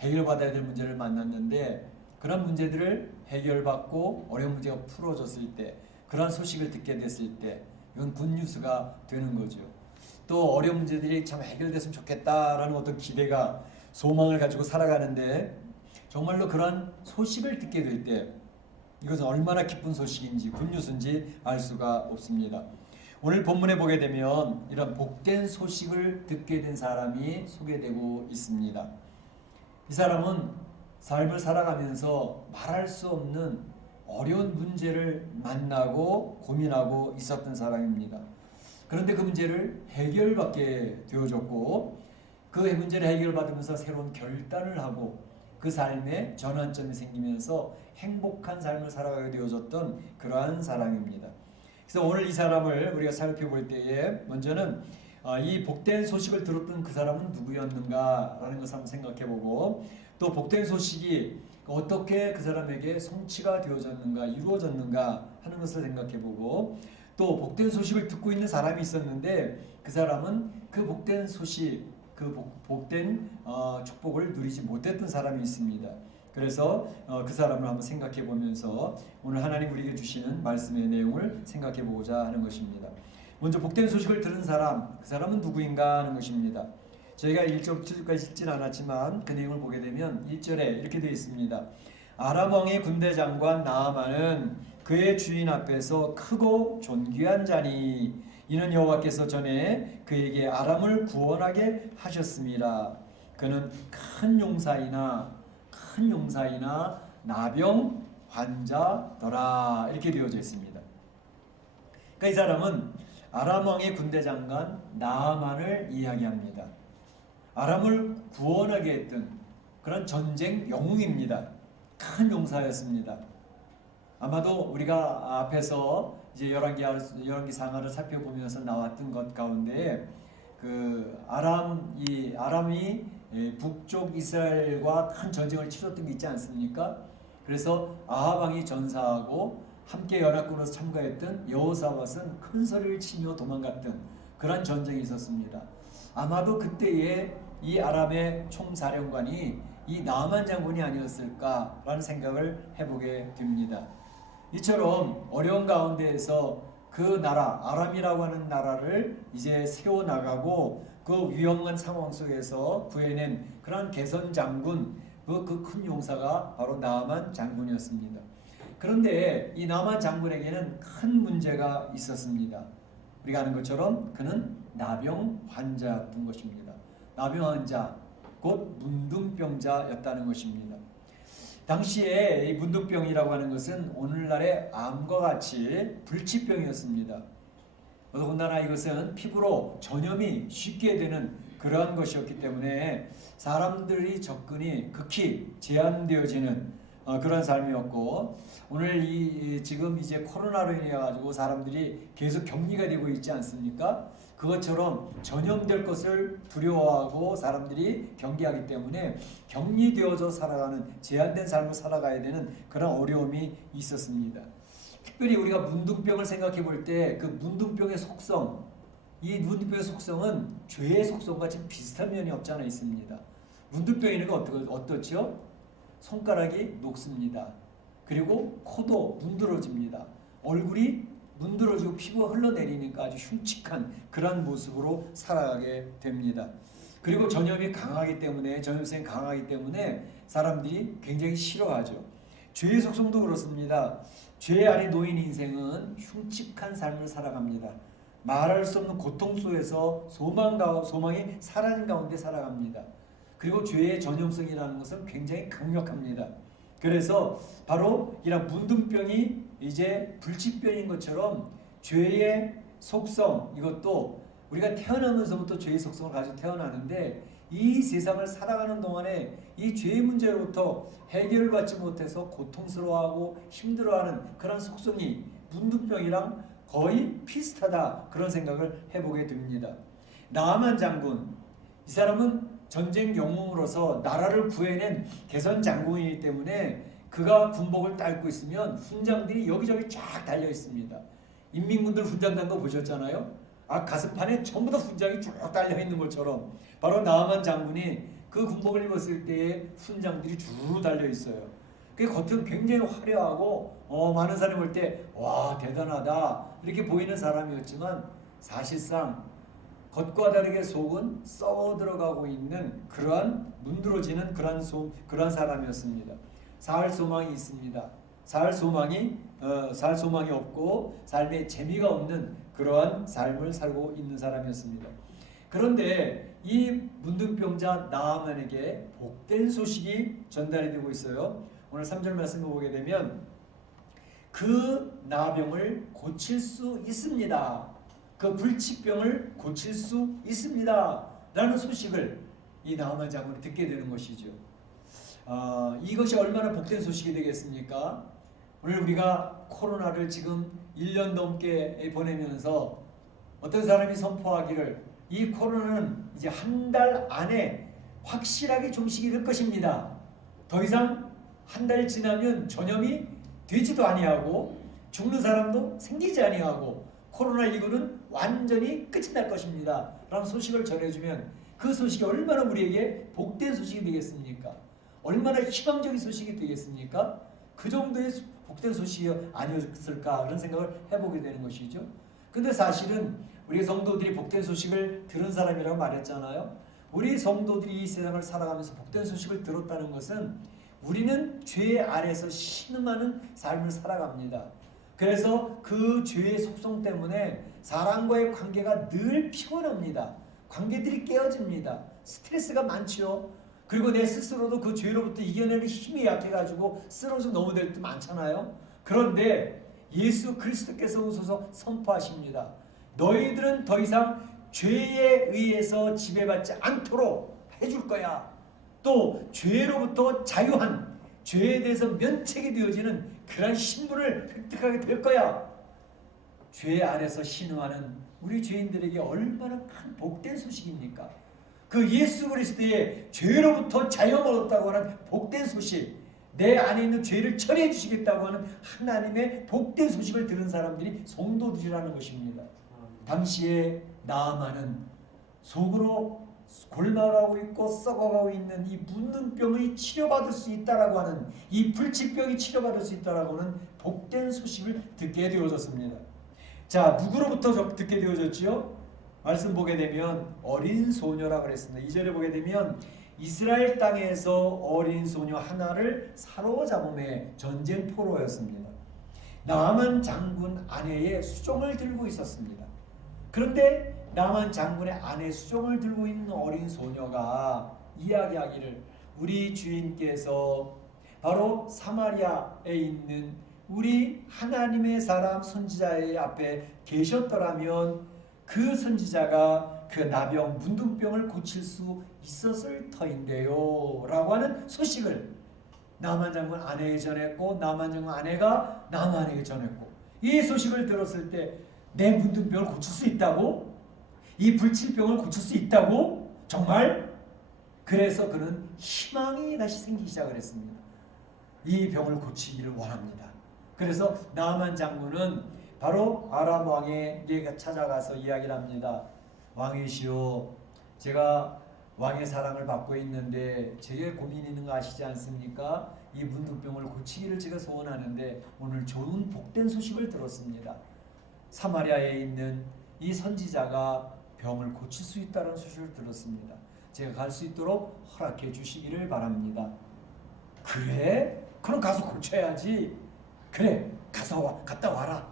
해결받아야 될 문제를 만났는데 그런 문제들을 해결받고 어려운 문제가 풀어졌을 때 그런 소식을 듣게 됐을 때 이건 굿뉴스가 되는 거죠. 또 어려운 문제들이 참 해결됐으면 좋겠다라는 어떤 기대가 소망을 가지고 살아가는데 정말로 그런 소식을 듣게 될 때 이것은 얼마나 기쁜 소식인지 굿뉴스인지 알 수가 없습니다. 오늘 본문에 보게 되면 이런 복된 소식을 듣게 된 사람이 소개되고 있습니다. 이 사람은 삶을 살아가면서 말할 수 없는 어려운 문제를 만나고 고민하고 있었던 사람입니다. 그런데 그 문제를 해결받게 되어졌고 그 문제를 해결받으면서 새로운 결단을 하고 그 삶에 전환점이 생기면서 행복한 삶을 살아가게 되어졌던 그러한 사람입니다. 그래서 오늘 이 사람을 우리가 살펴볼 때에 먼저는 이 복된 소식을 들었던 그 사람은 누구였는가라는 것을 한번 생각해보고 또 복된 소식이 어떻게 그 사람에게 성취가 되어졌는가 이루어졌는가 하는 것을 생각해보고 또 복된 소식을 듣고 있는 사람이 있었는데 그 사람은 그 복된 소식 그 복된 축복을 누리지 못했던 사람이 있습니다. 그래서 그 사람을 한번 생각해 보면서 오늘 하나님 우리에게 주시는 말씀의 내용을 생각해 보고자 하는 것입니다. 먼저 복된 소식을 들은 사람, 그 사람은 누구인가 하는 것입니다. 저희가 1절 7절까지 읽진 않았지만 그 내용을 보게 되면 1절에 이렇게 되어 있습니다. 아람 왕의 군대 장관 나아만은 그의 주인 앞에서 크고 존귀한 자니 이는 여호와께서 전에 그에게 아람을 구원하게 하셨습니다. 그는 큰 용사이나 나병 환자더라 이렇게 되어져 있습니다. 그러니까 이 사람은 아람 왕의 군대 장관 나아만을 이야기합니다. 아람을 구원하게 했던 그런 전쟁 영웅입니다. 큰 용사였습니다. 아마도 우리가 앞에서 이제 열왕기 상하를 살펴보면서 나왔던 것 가운데 그 아람이 북쪽 이스라엘과 큰 전쟁을 치렀던 게 있지 않습니까? 그래서 아합 왕이 전사하고 함께 연합군으로서 참가했던 여호사밧은 큰 소리를 치며 도망갔던 그런 전쟁이 있었습니다. 아마도 그때에 이 아람의 총사령관이 이 나아만 장군이 아니었을까라는 생각을 해보게 됩니다. 이처럼 어려운 가운데에서 그 나라 아람이라고 하는 나라를 이제 세워나가고 그 위험한 상황 속에서 구해낸 그런 개선 장군, 그 큰 용사가 바로 나아만 장군이었습니다. 그런데 이 나아만 장군에게는 큰 문제가 있었습니다. 우리가 아는 것처럼 그는 나병 환자였던 것입니다. 나병 환자, 곧 문둥병자였다는 것입니다. 당시에 이 문둥병이라고 하는 것은 오늘날의 암과 같이 불치병이었습니다. 더군다나 이것은 피부로 전염이 쉽게 되는 그러한 것이었기 때문에 사람들이 접근이 극히 제한되어지는 그런 삶이었고, 오늘 지금 이제 코로나로 인해 가지고 사람들이 계속 격리가 되고 있지 않습니까? 그것처럼 전염될 것을 두려워하고 사람들이 경계하기 때문에 격리되어져 살아가는 제한된 삶을 살아가야 되는 그런 어려움이 있었습니다. 특별히 우리가 문둥병을 생각해 볼 때 그 문둥병의 속성, 이 문둥병의 속성은 죄의 속성과 지금 비슷한 면이 없지 않아 있습니다. 문둥병이는 어떻죠? 손가락이 녹습니다. 그리고 코도 문드러집니다. 얼굴이 문드러지고 피부가 흘러내리니까 아주 흉측한 그런 모습으로 살아가게 됩니다. 그리고 전염이 강하기 때문에, 전염성이 강하기 때문에 사람들이 굉장히 싫어하죠. 죄의 속성도 그렇습니다. 죄 안에 놓인 인생은 흉측한 삶을 살아갑니다. 말할 수 없는 고통 속에서 소망이 사라진 가운데 살아갑니다. 그리고 죄의 전염성이라는 것은 굉장히 강력합니다. 그래서 바로 이런 문둥병이 이제 불치병인 것처럼 죄의 속성, 이것도 우리가 태어나면서부터 죄의 속성을 가지고 태어나는데 이 세상을 살아가는 동안에 이 죄의 문제로부터 해결을 받지 못해서 고통스러워하고 힘들어하는 그런 속성이 문둥병이랑 거의 비슷하다, 그런 생각을 해보게 됩니다. 나아만 장군, 이 사람은 전쟁 영웅으로서 나라를 구해낸 개선 장군이기 때문에 그가 군복을 따입고 있으면 훈장들이 여기저기 쫙 달려 있습니다. 인민군들 훈장 단 거 보셨잖아요. 가슴판에 전부 다 훈장이 쭉 달려 있는 것처럼 바로 나아만 장군이 그 군복을 입었을 때의 훈장들이 주르르 달려 있어요. 그 겉은 굉장히 화려하고 많은 사람이 볼 때 와 대단하다 이렇게 보이는 사람이었지만 사실상 겉과 다르게 속은 썩어 들어가고 있는 그러한 문드러지는 그러한 사람이었습니다. 살 소망이 있습니다. 살 소망이 없고 삶에 재미가 없는 그러한 삶을 살고 있는 사람이었습니다. 그런데 이 문둥병자 나아만에게 복된 소식이 전달이 되고 있어요. 오늘 3절 말씀을 보게 되면 그 나병을 고칠 수 있습니다. 그 불치병을 고칠 수 있습니다. 라는 소식을 이 나아만 장군이 듣게 되는 것이죠. 이것이 얼마나 복된 소식이 되겠습니까? 오늘 우리가 코로나를 지금 1년 넘게 보내면서 어떤 사람이 선포하기를 이 코로나는 이제 한 달 안에 확실하게 종식이 될 것입니다. 더 이상 한 달 지나면 전염이 되지도 아니하고 죽는 사람도 생기지 아니하고 코로나19는 완전히 끝이 날 것입니다. 라는 소식을 전해주면 그 소식이 얼마나 우리에게 복된 소식이 되겠습니까? 얼마나 희망적인 소식이 되겠습니까? 그 정도의 복된 소식이 아니었을까 그런 생각을 해보게 되는 것이죠. 근데 사실은 우리 성도들이 복된 소식을 들은 사람이라고 말했잖아요. 우리 성도들이 이 세상을 살아가면서 복된 소식을 들었다는 것은 우리는 죄 아래서 신음하는 삶을 살아갑니다. 그래서 그 죄의 속성 때문에 사람과의 관계가 늘 피곤합니다. 관계들이 깨어집니다. 스트레스가 많죠. 그리고 내 스스로도 그 죄로부터 이겨내는 힘이 약해가지고 쓰러져 넘어질 때 많잖아요. 그런데 예수 그리스도께서 오셔서 선포하십니다. 너희들은 더 이상 죄에 의해서 지배받지 않도록 해줄 거야. 또 죄로부터 자유한, 죄에 대해서 면책이 되어지는 그런 신분을 획득하게 될 거야. 죄 안에서 신음하는 우리 죄인들에게 얼마나 큰 복된 소식입니까? 그 예수 그리스도의 죄로부터 자유를 얻었다고 하는 복된 소식, 내 안에 있는 죄를 처리해 주시겠다고 하는 하나님의 복된 소식을 들은 사람들이 성도들이라는 것입니다. 당시에 나아만은 속으로 골마가고 있고 썩어가고 있는 이 문둥병이 치료받을 수 있다라고 하는, 이 불치병이 치료받을 수 있다라고 하는 복된 소식을 듣게 되어졌습니다. 자, 누구로부터 듣게 되어졌지요? 말씀 보게 되면 어린 소녀라고 그랬습니다. 2절에 보게 되면 이스라엘 땅에서 어린 소녀 하나를 사로잡음의 전쟁 포로였습니다. 나만 장군 아내의 수종을 들고 있었습니다. 그런데 나만 장군의 아내 수종을 들고 있는 어린 소녀가 이야기하기를, 우리 주인께서 바로 사마리아에 있는 우리 하나님의 사람 선지자의 앞에 계셨더라면 그 선지자가 그 나병 문둥병을 고칠 수 있었을 터인데요 라고 하는 소식을 나만 장군 아내에게 전했고, 나만 장군 아내가 나만에게 전했고, 이 소식을 들었을 때 내 문둥병을 고칠 수 있다고? 이 불치병을 고칠 수 있다고? 정말? 그래서 그는 희망이 다시 생기기 시작을 했습니다. 이 병을 고치기를 원합니다. 그래서 나만 장군은 바로 아람 왕에게 찾아가서 이야기를 합니다. 왕이시오, 제가 왕의 사랑을 받고 있는데 제게 고민이 있는 거 아시지 않습니까? 이 문둥병을 고치기를 제가 소원하는데 오늘 좋은 복된 소식을 들었습니다. 사마리아에 있는 이 선지자가 병을 고칠 수 있다는 소식을 들었습니다. 제가 갈 수 있도록 허락해 주시기를 바랍니다. 그래? 그럼 가서 고쳐야지. 그래, 갔다 와라.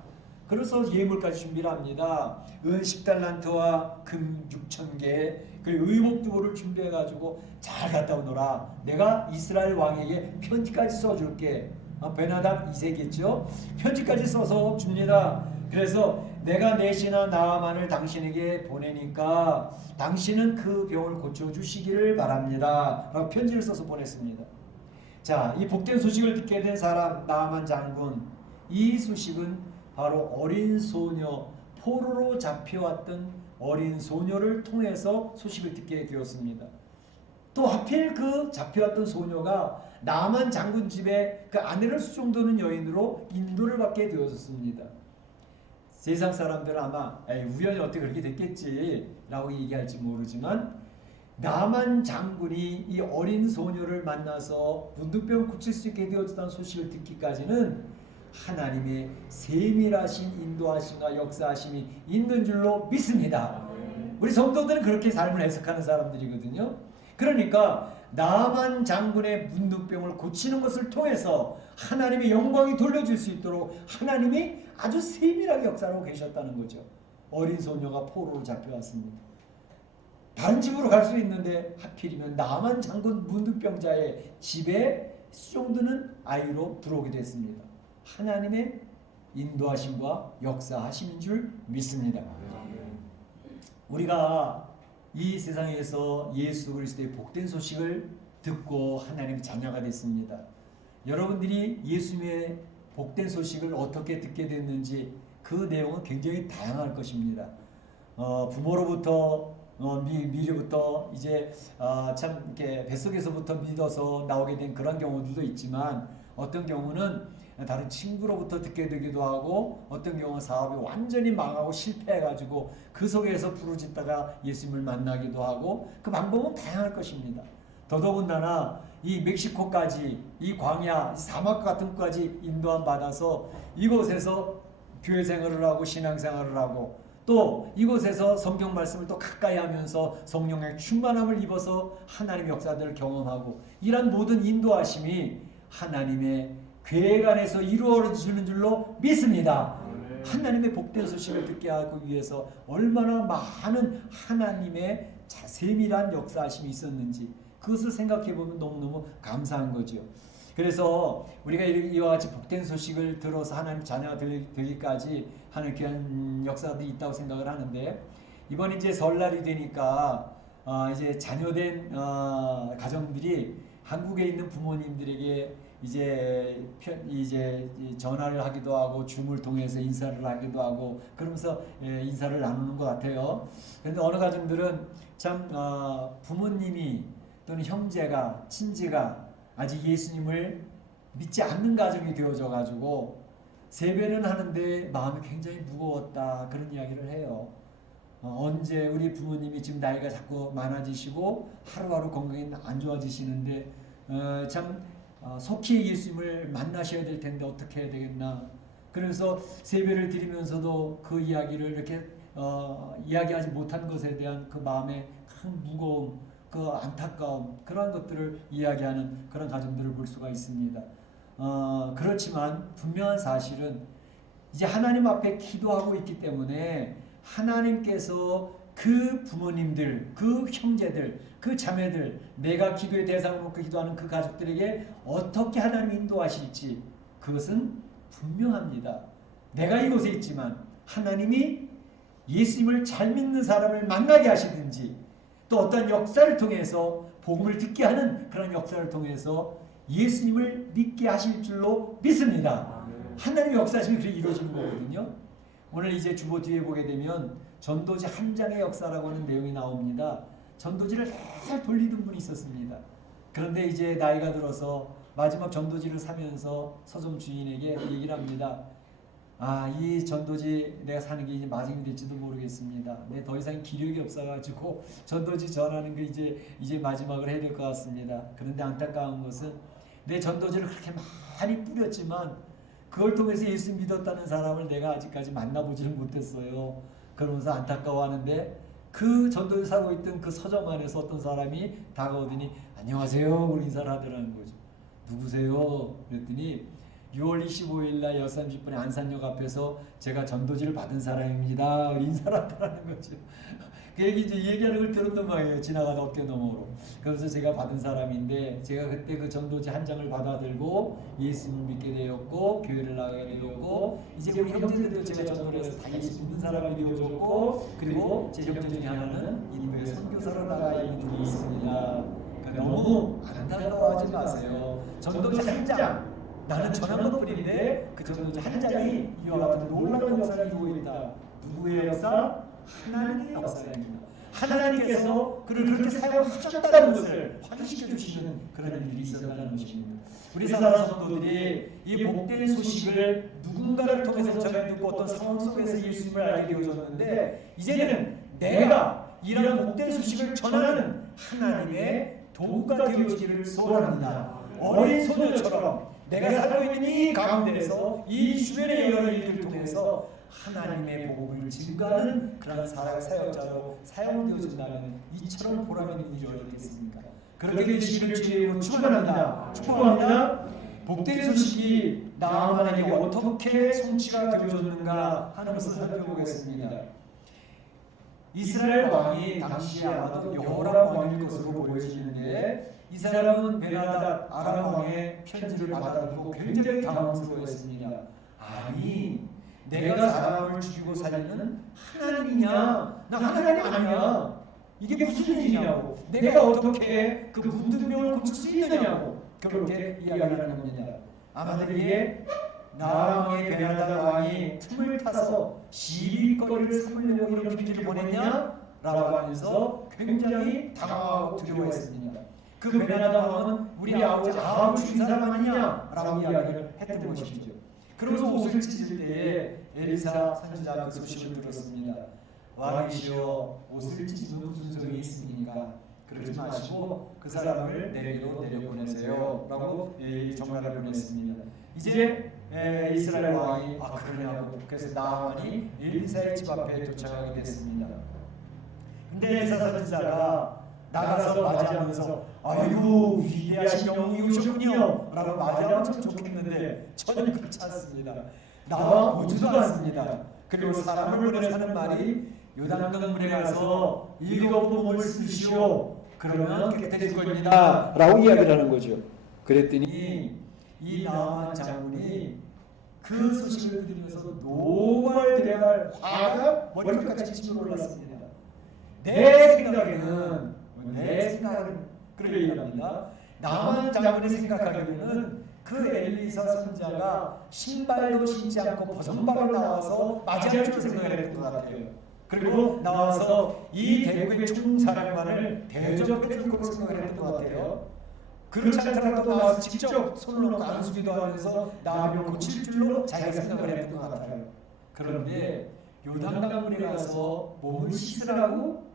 그래서 예물까지 준비를 합니다. 은 10달란트와 금 6,000개, 그리고 의복두보를 준비해가지고 잘 갔다 오너라. 내가 이스라엘 왕에게 편지까지 써줄게. 베나답 2세겠죠? 편지까지 써서 줍니다. 그래서 내가 내 신하 나아만을 당신에게 보내니까 당신은 그 병을 고쳐주시기를 바랍니다 라고 편지를 써서 보냈습니다. 자, 이 복된 소식을 듣게 된 사람 나아만 장군, 이 소식은 바로 어린 소녀, 포로로 잡혀왔던 어린 소녀를 통해서 소식을 듣게 되었습니다. 또 하필 그 잡혀왔던 소녀가 나아만 장군 집에 그 아내를 수종도는 여인으로 인도를 받게 되었습니다. 세상 사람들은 아마 우연히 어떻게 그렇게 됐겠지 라고 얘기할지 모르지만, 나아만 장군이 이 어린 소녀를 만나서 문둥병을 고칠 수 있게 되었다는 소식을 듣기까지는 하나님의 세밀하신 인도하심과 역사하심이 있는 줄로 믿습니다. 우리 성도들은 그렇게 삶을 해석하는 사람들이거든요. 그러니까 나아만 장군의 문둥병을 고치는 것을 통해서 하나님의 영광이 돌려질 수 있도록 하나님이 아주 세밀하게 역사하고 계셨다는 거죠. 어린 소녀가 포로로 잡혀왔습니다. 다른 집으로 갈 수 있는데 하필이면 나아만 장군 문둥병자의 집에 수종드는 아이로 들어오게 됐습니다. 하나님의 인도하심과 역사하심인 줄 믿습니다. 우리가 이 세상에서 예수 그리스도의 복된 소식을 듣고 하나님의 자녀가 됐습니다. 여러분들이 예수님의 복된 소식을 어떻게 듣게 됐는지 그 내용은 굉장히 다양할 것입니다. 부모로부터 미래부터 이제 참 이렇게 뱃속에서부터 믿어서 나오게 된 그런 경우들도 있지만, 어떤 경우는 다른 친구로부터 듣게 되기도 하고, 어떤 경우는 사업이 완전히 망하고 실패해가지고 그 속에서 부르짖다가 예수님을 만나기도 하고, 그 방법은 다양할 것입니다. 더더군다나 이 멕시코까지, 이 광야, 사막 같은 곳까지 인도함 받아서 이곳에서 교회 생활을 하고 신앙생활을 하고, 또 이곳에서 성경 말씀을 또 가까이 하면서 성령의 충만함을 입어서 하나님의 역사들을 경험하고, 이런 모든 인도하심이 하나님의 계획 안에서 이루어지는 줄로 믿습니다. 하나님의 복된 소식을 듣게 하기 위해서 얼마나 많은 하나님의 세밀한 역사하심이 있었는지 그것을 생각해 보면 너무너무 감사한 거죠. 그래서 우리가 이와 같이 복된 소식을 들어서 하나님 자녀가 되기까지 하는 귀한 역사들이 있다고 생각을 하는데, 이번 이제 설날이 되니까 이제 자녀된 가정들이 한국에 있는 부모님들에게 이제 전화를 하기도 하고 줌을 통해서 인사를 하기도 하고 그러면서 인사를 나누는 것 같아요. 그런데 어느 가정들은 참 부모님이 또는 형제가, 친지가 아직 예수님을 믿지 않는 가정이 되어져 가지고 세배는 하는데 마음이 굉장히 무거웠다, 그런 이야기를 해요. 언제 우리 부모님이 지금 나이가 자꾸 많아지시고 하루하루 건강이 안 좋아지시는데 참 속히 예수님을 만나셔야 될 텐데 어떻게 해야 되겠나. 그래서 세배를 드리면서도 그 이야기를 이렇게 이야기하지 못한 것에 대한 그 마음의 큰 무거움, 그 안타까움, 그런 것들을 이야기하는 그런 가정들을 볼 수가 있습니다. 그렇지만 분명한 사실은 이제 하나님 앞에 기도하고 있기 때문에 하나님께서 그 부모님들, 그 형제들, 그 자매들, 내가 기도의 대상으로 놓고 기도하는 그 가족들에게 어떻게 하나님이 인도하실지 그것은 분명합니다. 내가 이곳에 있지만 하나님이 예수님을 잘 믿는 사람을 만나게 하시든지 또 어떤 역사를 통해서 복음을 듣게 하는 그런 역사를 통해서 예수님을 믿게 하실 줄로 믿습니다. 하나님의 역사심이 그렇게 이루어지는 거거든요. 오늘 이제 주보 뒤에 보게 되면 전도지 한 장의 역사라고 하는 내용이 나옵니다. 전도지를 잘 돌리던 분이 있었습니다. 그런데 이제 나이가 들어서 마지막 전도지를 사면서 서점 주인에게 얘기를 합니다. 이 전도지 내가 사는 게 이제 마지막이 될지도 모르겠습니다. 내 더 이상 기력이 없어가지고 전도지 전하는 게 이제 마지막을 해야 될 것 같습니다. 그런데 안타까운 것은 내 전도지를 그렇게 많이 뿌렸지만 그걸 통해서 예수 믿었다는 사람을 내가 아직까지 만나보지는 못했어요. 그러면서 안타까워하는데 그 전도를 사고 있던 그 서점 안에서 어떤 사람이 다가오더니 안녕하세요 그러고 인사를 하더라는 거죠. 누구세요? 그랬더니 6월 25일 날 6시 30분에 안산역 앞에서 제가 전도지를 받은 사람입니다. 인사를 하더라는 거죠. 그 얘기하는 걸 들었던 거예요. 지나가다 어깨 너머로. 그래서 제가 받은 사람인데 제가 그때 그 전도지 한 장을 받아들고 예수님을 믿게 되었고 교회를 나가게 되었고 이제 우리 형제들도 제가 전도를 해서 다 예수 믿는 사람이 되어졌고 그리고 제 형제 중에 하나는 인도에 선교사로 나가 있는 분이 있습니다. 그러니까 너무 안타까워하지 마세요. 전도지 한 장 나는 전한 것뿐인데 그 전도지 한 장이 이와 같은 놀라운 역사를 이루고 있다. 누구의 역사? 하나님의 역사입니다. 하나님께서 그를 그렇게 사용하셨다는 것을 확인시켜 주시는 그런 일이 있었다는 것입니다. 우리 사랑하는 성도들이 이 복된 소식을 누군가를 통해서 전해 듣고 어떤 상황 속에서 예수님을 알게 되어졌는데 이제는 내가 이런 복된 소식을 전하는 하나님의 도구가 되어지기를 소원합니다. 어린 소녀처럼 내가 살고 있는 이 가운데에서 이 주변의 여러 일들을 통해서 하나님의 복음을 증거하는 그런 사역자로 사용되어진다면 이처럼 보람 있는 일이 어디 있겠습니까? 그렇게 되시기를 주님으로 축원합니다. 축복합니다. 복된 소식이 나만에게 어떻게 성취가 되어졌는가 하는 것을 살펴보겠습니다. 이스라엘 왕이 당시에 아마도 여호람 왕일 것으로 보여지는데 이 사람은 베나닷 아람 왕의 편지를 받아들고 굉장히 당황스러워했습니다. 아니 내가 사람을 죽이고 살리는 하나님이냐? 나 하나님 아니야. 이게 무슨 일이냐고. 내가 어떻게 그 문둥병을 고칠 수 있느냐고. 그렇게 이야기하는 겁니다. 아마들에게 나라왕의 베나닷 왕이 틈을 타서 시비거리를 삼으려고 이런 편지를 보냈냐? 라고 하면서 굉장히 당황하고 두려워했습니다. 그 베나닷 왕은 우리 아버지 아합을 죽인 사람 아니냐? 라고 이야기를 했던 것이죠. 그러면서 옷을 찢을 때에 엘리사 선지자가 그 소식을 들었습니다. 왕이시여 옷을 찢으면 무슨 소용이 있습니까? 그러지 마시고 그 사람을 내게로 내려보내세요 라고 전가를 보냈습니다. 이제 이스라엘 왕이 그러냐고 그래서 나만이 엘리사의 집 앞에 도착하게 됐습니다. 근데 엘리사 선지자가 나가서 맞이하면서 아이고 위대하신 영웅이 오셨군요 라고 맞이하면 참 좋겠는데 전혀 그렇지 않습니다. 나와 보지도 않습니다. 그리고 사람을 보내서 하는 말이 요단강 물에 가서 7번 쓰시오 그러면 깨끗해질 겁니다 라고 이야기를 하는 거죠. 그랬더니 이 나만 장군이 그 소식을 들으면서 노발대발 화가 머리끝까지 치밀어 올랐습니다. 내 생각은 그런 얘기합니다. 나만 장군이 생각하기로는 그 엘리사 선지자가 신발도 신지 않고 버선발로 나와서 맞이할 줄 생각을 했던 것 같아요. 그리고 나와서 이 대국의 총사령관을 대접해 줄 거로 생각을 했던 것 같아요. 그렇지 않더라도 나와서 직접 손을 놓고 안수기도 하면서 나를 고칠 줄로 자기가 생각을 했던 것 같아요. 그런데 요단강물에 가서 몸을 씻으라고.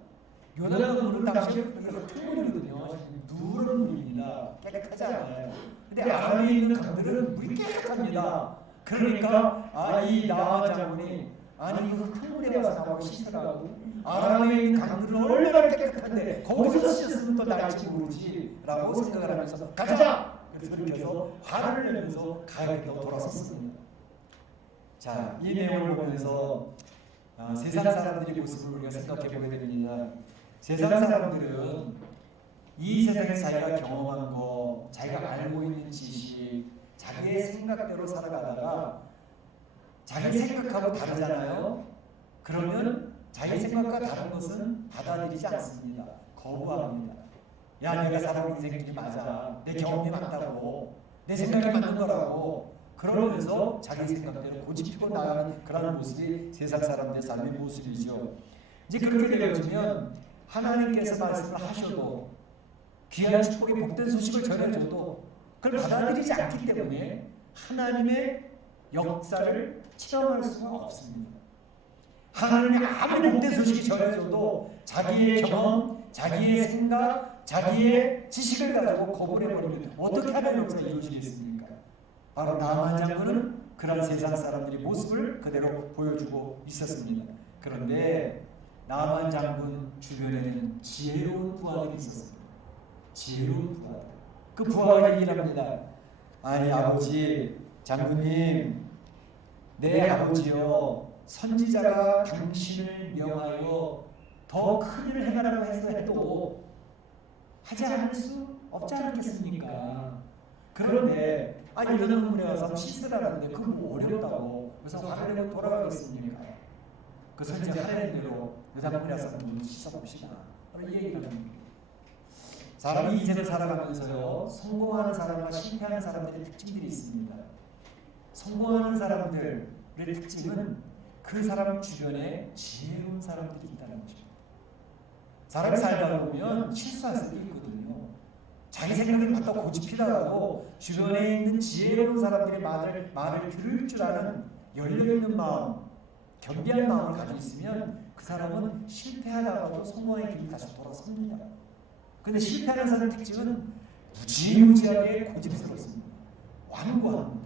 요단강물은 당시에 흙물이거든요. 누런 물입니다. 깨끗하지 않아요. 근데 아람에 있는 강들은 물이 깨끗합니다. 그러니까 이 나아만 장군이 아니 이거 흙물에 가서 나하고 씻으라고. 아람에 있는 강들은 얼마나 깨끗한데 거기서 씻었으면 또 날지 모르지라고 생각을 하면서 가자! 그래서 그렇게 해서 화를 내면서 가야겠다고 돌아섰습니다. 자, 이 내용을 보면서 세상 사람들의 모습을 우리가 생각해 보게 됩니다. 세상 사람들은 이 세상에 자기가 경험한 거, 자기가 알고 있는 지식, 자기의 생각대로 살아가다가 자기 생각하고 다르잖아요. 그러면 자기 생각과 다른 것은 받아들이지 않습니다. 거부합니다. 야, 내가 살아온 인생길이 맞아. 내 경험이 맞다고. 내 생각이 맞는 거라고. 그러면서 자기 생각대로 고집피고 나가는 그런 모습이 세상 사람들의 삶의 모습이죠. 이제 그렇게 되어지면 하나님께서 말씀을 하셔도 귀한 축복의 복된 소식을 전해줘도 그걸 받아들이지 않기 때문에 하나님의 역사를 체험할 수가 없습니다. 하나님이 아무리 복된 소식이 전해줘도 자기의 경험, 자기의 생각, 자기의 지식을 가지고 거부해버리면 어떻게 하나님의 역사가 이루어지겠습니까? 바로 나만 장군은 그런 세상 사람들의 모습을 그대로 보여주고 있었습니다. 그런데 나만 장군 주변에는 지혜로운 부하들이 있었습니다. 지혜로운 부하들. 그 부하가 일합니다. 아니 아버지 장군님, 내 아버지요 선지자가 당신을 명하여 더 큰 일을 행하라고 해도 하지 않을 수 없지 않겠습니까? 그런데 아니 요단강물에 가서 씻으라는데 그거 뭐 어렵다고 그래서 화를 내고 돌아가겠습니까? 그 선지자 하라는 대로 요단강물에 가서 물을 씻어봅시다. 이 얘기를 합니다. 사람이 인생을 살아가면서요 성공하는 사람과 실패하는 사람들의 특징들이 있습니다. 성공하는 사람들의 특징은 그 사람 주변에 지혜로운 사람들이 있다는 것입니다. 사람이 살다 보면 실수할 수도 있거든요. 자기 생각을 갖다 고집피다가도 주변에 있는 지혜로운 사람들의 말을 들을 줄 아는 열려있는 마음, 겸비한 마음을 가지고 있으면 그 사람은 실패하다가도 성공의 길이 다시 돌아섭니다. 그런데 실패하는 사람의 특징은 무지무지하게 고집스럽습니다. 완고합니다.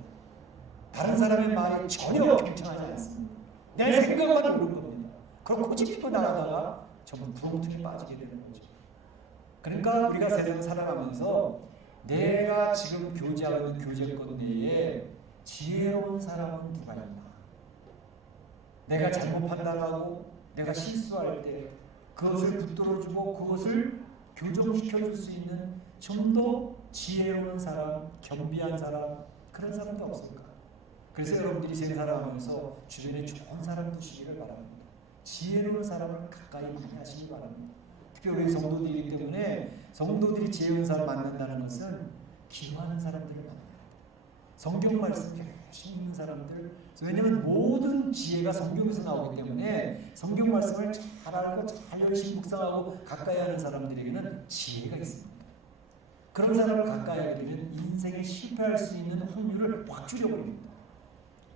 다른 사람의 말이 전혀 경청하지 않습니다. 내 생각만 모르는 겁니다. 그럼 고집피고 나가다가 전부 부렁텅이 빠지게 되는 거죠. 그러니까 우리가 세상을 살아가면서 내가 지금 교제하고 있는 교제권 내에 지혜로운 사람은 누가 있나? 내가 잘못 판단하고 내가 실수할 때 그것을 붙들어주고 그것을 교정시켜줄 수 있는 좀 더 지혜로운 사람, 겸비한 사람, 그런 사람도 없을까? 그래서 여러분들이 세상 살아가면서 주변에 좋은 사람 두시기를 바랍니다. 지혜로운 사람을 가까이 많이 하시기 바랍니다. 특히 우리 성도들이기 때문에 성도들이 지혜로운 사람 만난다는 것은 기도하는 사람들을 만나요. 성경 말씀 열심히 읽는 사람들. 왜냐하면 모든 지혜가 성경에서 나오기 때문에 성경 말씀을 잘 알고 잘 열심히 묵상하고 가까이 하는 사람들에게는 지혜가 있습니다. 그런 사람을 가까이 하게 되면 인생에 실패할 수 있는 확률을 확 줄여버립니다.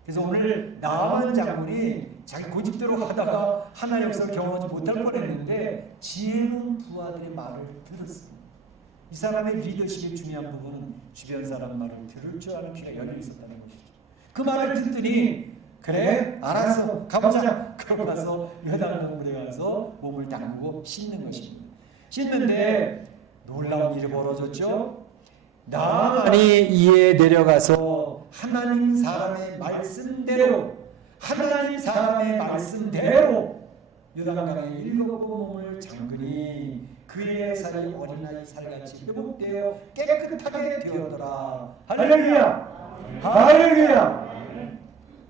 그래서 오늘 나만 장군이 자기 고집대로 하다가 하나의 역사를 경험하지 못할 뻔했는데 지혜로운 부하들의 말을 들었습니다. 이 사람의 리더십의 중요한 부분은 주변 사람 말을 들을 줄 아는 귀가 열려 있었다는 것이죠. 그 말을 듣더니 그래 알았어 가보자. 그러고 가서 요단강물에 가서 몸을 담그고 씻는 것입니다. 씻는데 놀라운 일이 벌어졌죠. 나만이 이에 내려가서 하나님 사람의 말씀대로 요단강에 7번 몸을 잠그니 그의 살이 어린아이 살같이 회복되어 깨끗하게 되었더라. 할렐루야! 할렐루야!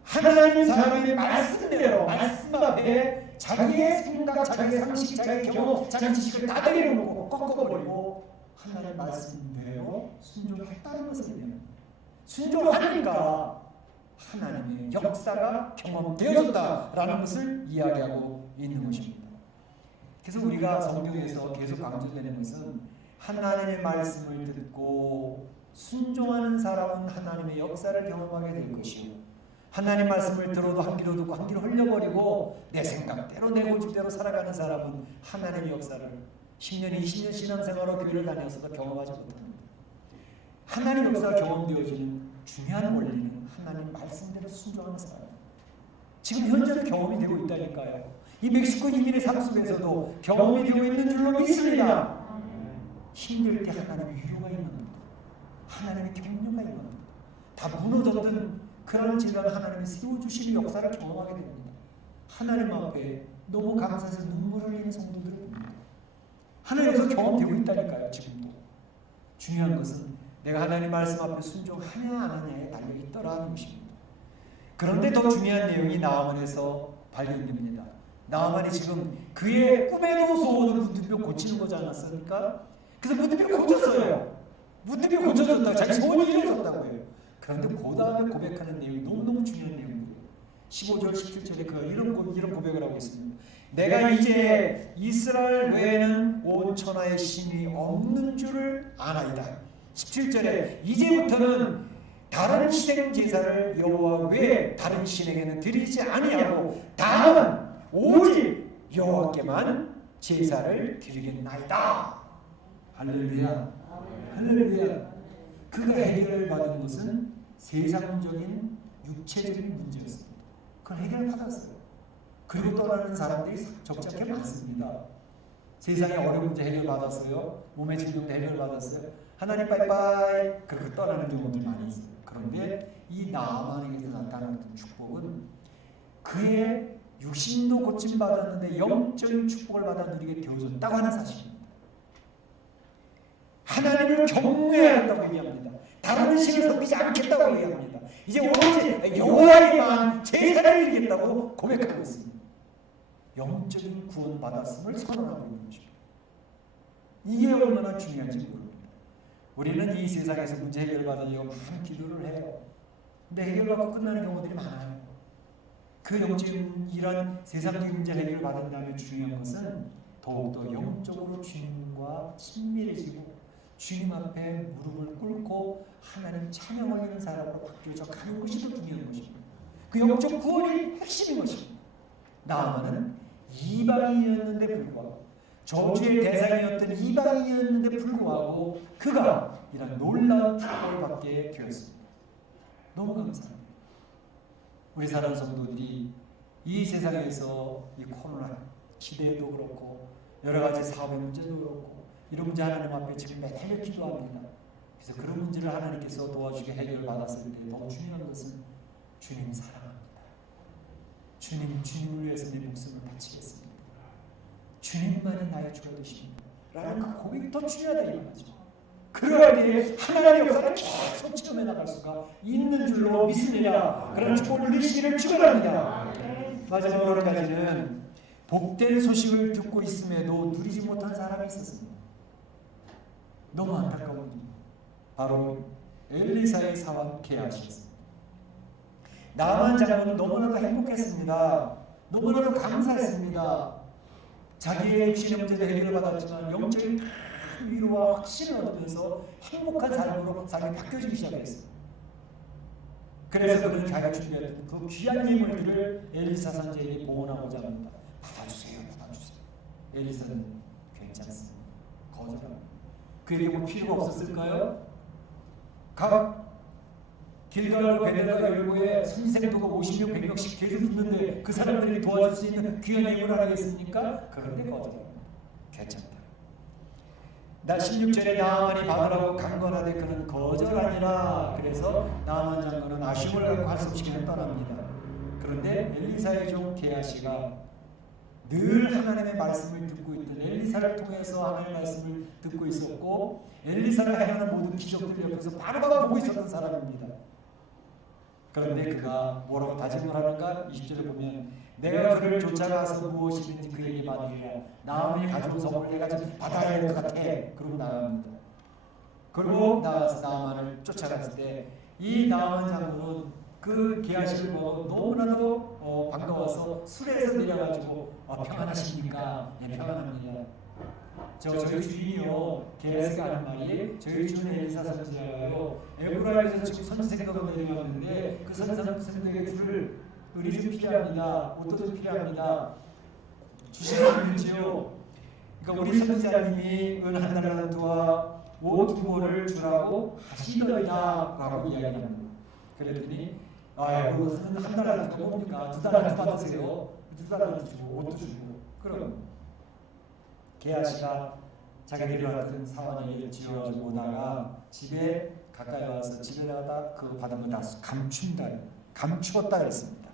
하나님 사람의 말씀대로 말씀 앞에 자기의 생각, 자기의 상식, 자기의 경험, 자기 지식을 다 내려놓고 꺾어버리고 하나님 말씀대로 순종했다는 것을 얘기합니다. 순종하니까 하나님의 역사가 경험되어졌다라는 것을 이야기하고 있는 것입니다. 그래서 우리가 성경에서 계속 강조되는 것은 하나님의 말씀을 듣고 순종하는 사람은 하나님의 역사를 경험하게 될 것이고 하나님 말씀을 들어도 한 귀로 듣고 한 귀로 흘려버리고 살아가고 내 생각대로 내 고집대로 살아가는 사람은 하나님의 역사를 10년, 20년 신앙생활로 교회를 다녔어도 경험하지 못합니다. 하나님 역사가 경험되어지는 중요한 원리는 하나님 말씀대로 순종하는 사람. 지금 현재도 경험이 되고 있다니까요. 이 멕시코 이민의 삶 속에서도 경험이 되고 있는 줄로 믿습니다. 힘들 때 하나님의 위로가 있는 겁니다. 하나님의 격려가 있는 겁니다. 다 무너졌던 그런 제가 하나님이 세워주시는 역사를 경험하게 됩니다. 하나님 앞에 너무 감사해서 눈물을 흘리는 성도들을 봅니다. 하나님에서 경험되고 있다니까요. 지금도. 중요한 것은 내가 하나님 말씀 앞에 순종하냐 안 하냐에 달려있더라는 것입니다. 그런데 더 중요한 내용이 나아만에서 발견됩니다. 나아만이 지금 그의 꿈에도 소원을 문둥병 고치는 거지 않았습니까? 그래서 문둥병 고쳤어요. 문둥병 고쳐졌다고 자기 소원이 이루어졌다고 해요. 그런데 그 다음에 고백하는 내용이 너무너무 중요한 내용이에요. 15절 17절에 그 이런 고백을 하고 있습니다. 내가 이제 이스라엘 외에는 온 천하에 신이 없는 줄을 아나이다. 17절에 이제부터는 다른 희생 제사를 여호와 외에 다른 신에게는 드리지 아니하고 다만 오직 여호와께만 제사를 드리겠나이다. 할렐루야. 할렐루야. 그가 해결을 받은 것은 세상적인 육체적인 문제였습니다. 그걸 해결받았어요. 그리고 떠나는 사람들이 적잖게 많습니다. 세상의 어려운 문제 해결받았어요. 몸의 질병도 해결받았어요. 하나님 빠이빠이 그렇게 떠나는 경우도 많이 있어요. 그런데 이 나아만에게서 나타나는 축복은 그의 육신도 고침받았는데 영적인 축복을 받아 누리게 되어졌다고 하는 사실입니다. 하나님을 경외해야 한다고 얘기합니다. 다른 신을 섬기지 않겠다고 얘기합니다. 이제 오로지 여호와에게만 제사를 드리겠다고 고백하고 있습니다. 영적인 구원 받았음을 선언하고 있는 것입니다. 이게 얼마나 중요한지 모릅니다. 우리는 이 세상에서 문제 해결받으려고 많은 기도를 해요. 근데 해결받고 끝나는 경우들이 많아요. 그 영적인 이런 세상적인 문제 해결받은 다음에 중요한 것은 더욱더 영적으로 주님과 친밀해지고 주님 앞에 무릎을 꿇고 하나님 찬양 올리는 사람으로 바뀌어져 가는 것이 더 중요한 것입니다. 그 영적 구원이 핵심인 것입니다. 나아만은 이방인이었는데 불구하고 저주의 대상이었던 이방인이었는데 불구하고 그가 이런 놀라운 축복을 받게 되었습니다. 너무 감사합니다. 우리 사랑하는 성도들이 이 세상에서 이 코로나 시대도 그렇고 여러 가지 사업의 문제도 그렇고 이런 문제 하나님 앞에 지금 매달 기도합니다. 그래서 그런 문제를 하나님께서 도와주게 해결받았을 때 너무 중요한 것은 주님 사랑합니다. 주님을 위해서 내 목숨을 바치겠습니다. 주님만이 나의 주가 되십니다. 라는 그 고백이 더 중요하다 이 말이죠. 그럴 때 하나님의 역사를 계속 체험해 나갈 수가 있는 줄로 믿습니다. 그런 축복을 누리시기를 축원합니다. 마지막 한 가지는 복된 소식을 듣고 있음에도 누리지 못한 사람이 있었습니다. 너무 안타까운 일입니다. 바로 엘리사의 사원 게하시였습니다. 나만 장군은 너무나도 행복했습니다. 너무나도 감사했습니다. 자기의 육신의 문제도 해결을 받았지만 영적인 위로와 확신을 얻으면서 행복한 삶으로 삶이 바뀌어지기 시작했습니다. 그래서 그는 자기가 준비했던 그 귀한 예물들을 엘리사 선지자에게 보온하고자 합니다. 받아주세요. 엘리사는 괜찮습니다. 거절합니다. 그에게 뭐 필요가 없었을까요? 각 길갈과 베델과 열고에 선생도가 50명, 100명씩 계속 있는데 그 사람들이 도와줄 수 있는 귀한 예물을 하겠습니까? 그런데 거절합니다. 괜찮다. 나 16절에 나아만이 받으라고 강건하되 그는 거절하니라. 그래서 나아만 장군은 아쉬움을 갖고 할 수 없이 그냥 떠납니다. 그런데 엘리사의 종 게하시가 늘 하나님의 말씀을 듣고 있던 엘리사를 통해서 하나님의 말씀을 듣고 있었고 엘리사를 행하는 모든 기적들 옆에서 바로바로 보고 있었던 사람입니다. 그런데 그가 뭐라고 다짐을 하는가? 20절에 보면 내가 그를 쫓아가서 무엇이든지 그에게 받으리라. 나아만이 가져온 선물을 내가 좀 받아야 할 것 같아. 그러고 나갑니다. 그리고 나가서 나아만을 쫓아갔을 때 이 나아만 장군은 그 게하시를 보고 너무나도 반가워서 술에서 내려가지고 평안하십니까? 네, 평안합니다. 저희 주인이요 게하시가 하는 말이 저희 주인 엘리사 선지자가요 에브라임에서 지금 선지생도가 내려왔는데 그 선지생도에게 줄을 의리 좀 필요합니다. 옷도 좀 필요합니다. 주실 수 있는지요? 그러니까 우리 선지자님이 은 한 달란트와 옷 2벌을 주라고 하시더이다 라고 이야기합니다. 그랬더니 한 달란트가 뭡니까? 2달란트 받으세요. 2달란트 주고 옷도 주고. 그럼 게하시가 자기들이 받은 사환에게 지어가지고 오다가 집에 가까이 와서 집에다가 그 받은 거 다 감춘다, 감추었다 그랬습니다.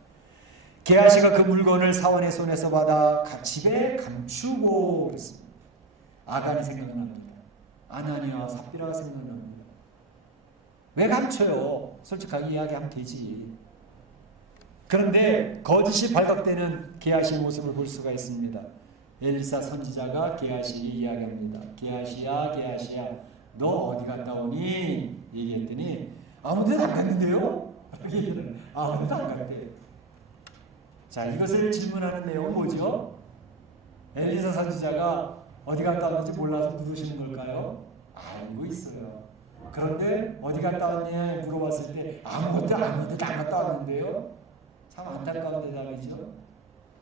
게하시가 그 물건을 사원의 손에서 받아 집에 감추고 그랬습니다. 아간이 생각납니다. 아나니아와 삽비라가 생각납니다. 왜 감춰요? 솔직하게 이야기하면 되지. 그런데 거짓이 발각되는 게하시의 모습을 볼 수가 있습니다. 엘리사 선지자가 게하시에게 이야기합니다. 게하시야, 게하시야, 너 어디 갔다 오니? 얘기했더니 아무 데도 안 갔는데요? 아무 데도 안 갔대. 자, 이것을 질문하는 내용은 뭐죠? 엘리사 선지자가 어디 갔다 왔는지 몰라서 묻으시는 걸까요? 알고 있어요. 그런데 어디 갔다 왔냐 물어봤을 때 아무것도 안 갔다 왔는데요? 참 안타까운 대답이죠.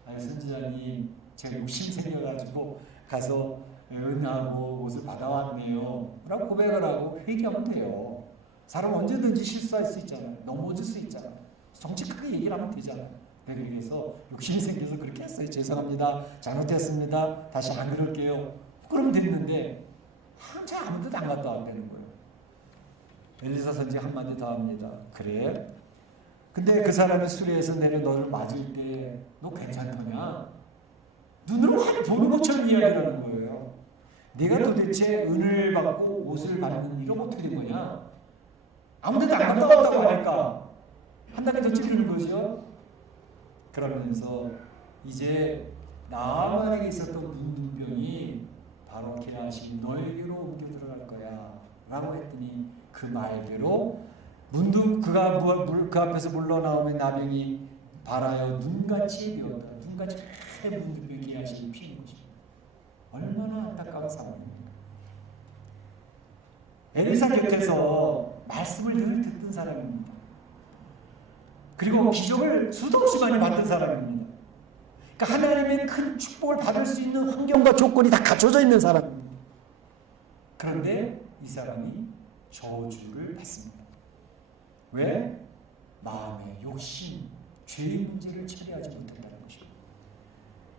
아니 선지자님, 제가 욕심 생겨가지고 가서 은하고 옷을 받아왔네요 라고 고백을 하고 회개하면 돼요. 사람 언제든지 실수할 수 있잖아요. 넘어질 수 있잖아요. 정직하게 얘기를 하면 되잖아요. 그래서 욕심이 생겨서 그렇게 했어요. 죄송합니다. 잘못했습니다. 다시 안 그럴게요. 그러면 됐는데 한참 아무데도 안 갔다 왔다는 거예요. 엘리사 선지 한마디 더 합니다. 그래? 근데 그 사람이 수레에서 내려 너를 맞을 때 너 괜찮더냐? 눈으로 환히 보는 것처럼 이야기를 하는 거예요. 네가 도대체 은을 받고 옷을 받는 일은 어떻게 된 거냐? 아무데도 안 갔다 왔다고 하니까 한 단계 더 찌르는 거죠. 그러면서 이제 나만에게 있었던 문둥병이 바로 게하시 너에게로 옮겨 들어갈 거야 라고 했더니 그 말대로 그 앞에서 물러나오면 나병이 발하여 눈같이 되었다. 눈같이 큰 문둥병이 게하시를 피는 것입니다. 얼마나 안타까운 상황입니까? 엘리사 곁에서 말씀을 늘 듣던 사람입니다. 그리고 기적을 수도 없이 많이 받은 사람입니다. 그러니까 하나님의 큰 축복을 받을 수 있는 환경과 조건이 다 갖춰져 있는 사람입니다. 그런데 이 사람이 저주를 받습니다. 왜? 마음의 욕심, 죄의 문제를 처리하지 못한다는 것입니다.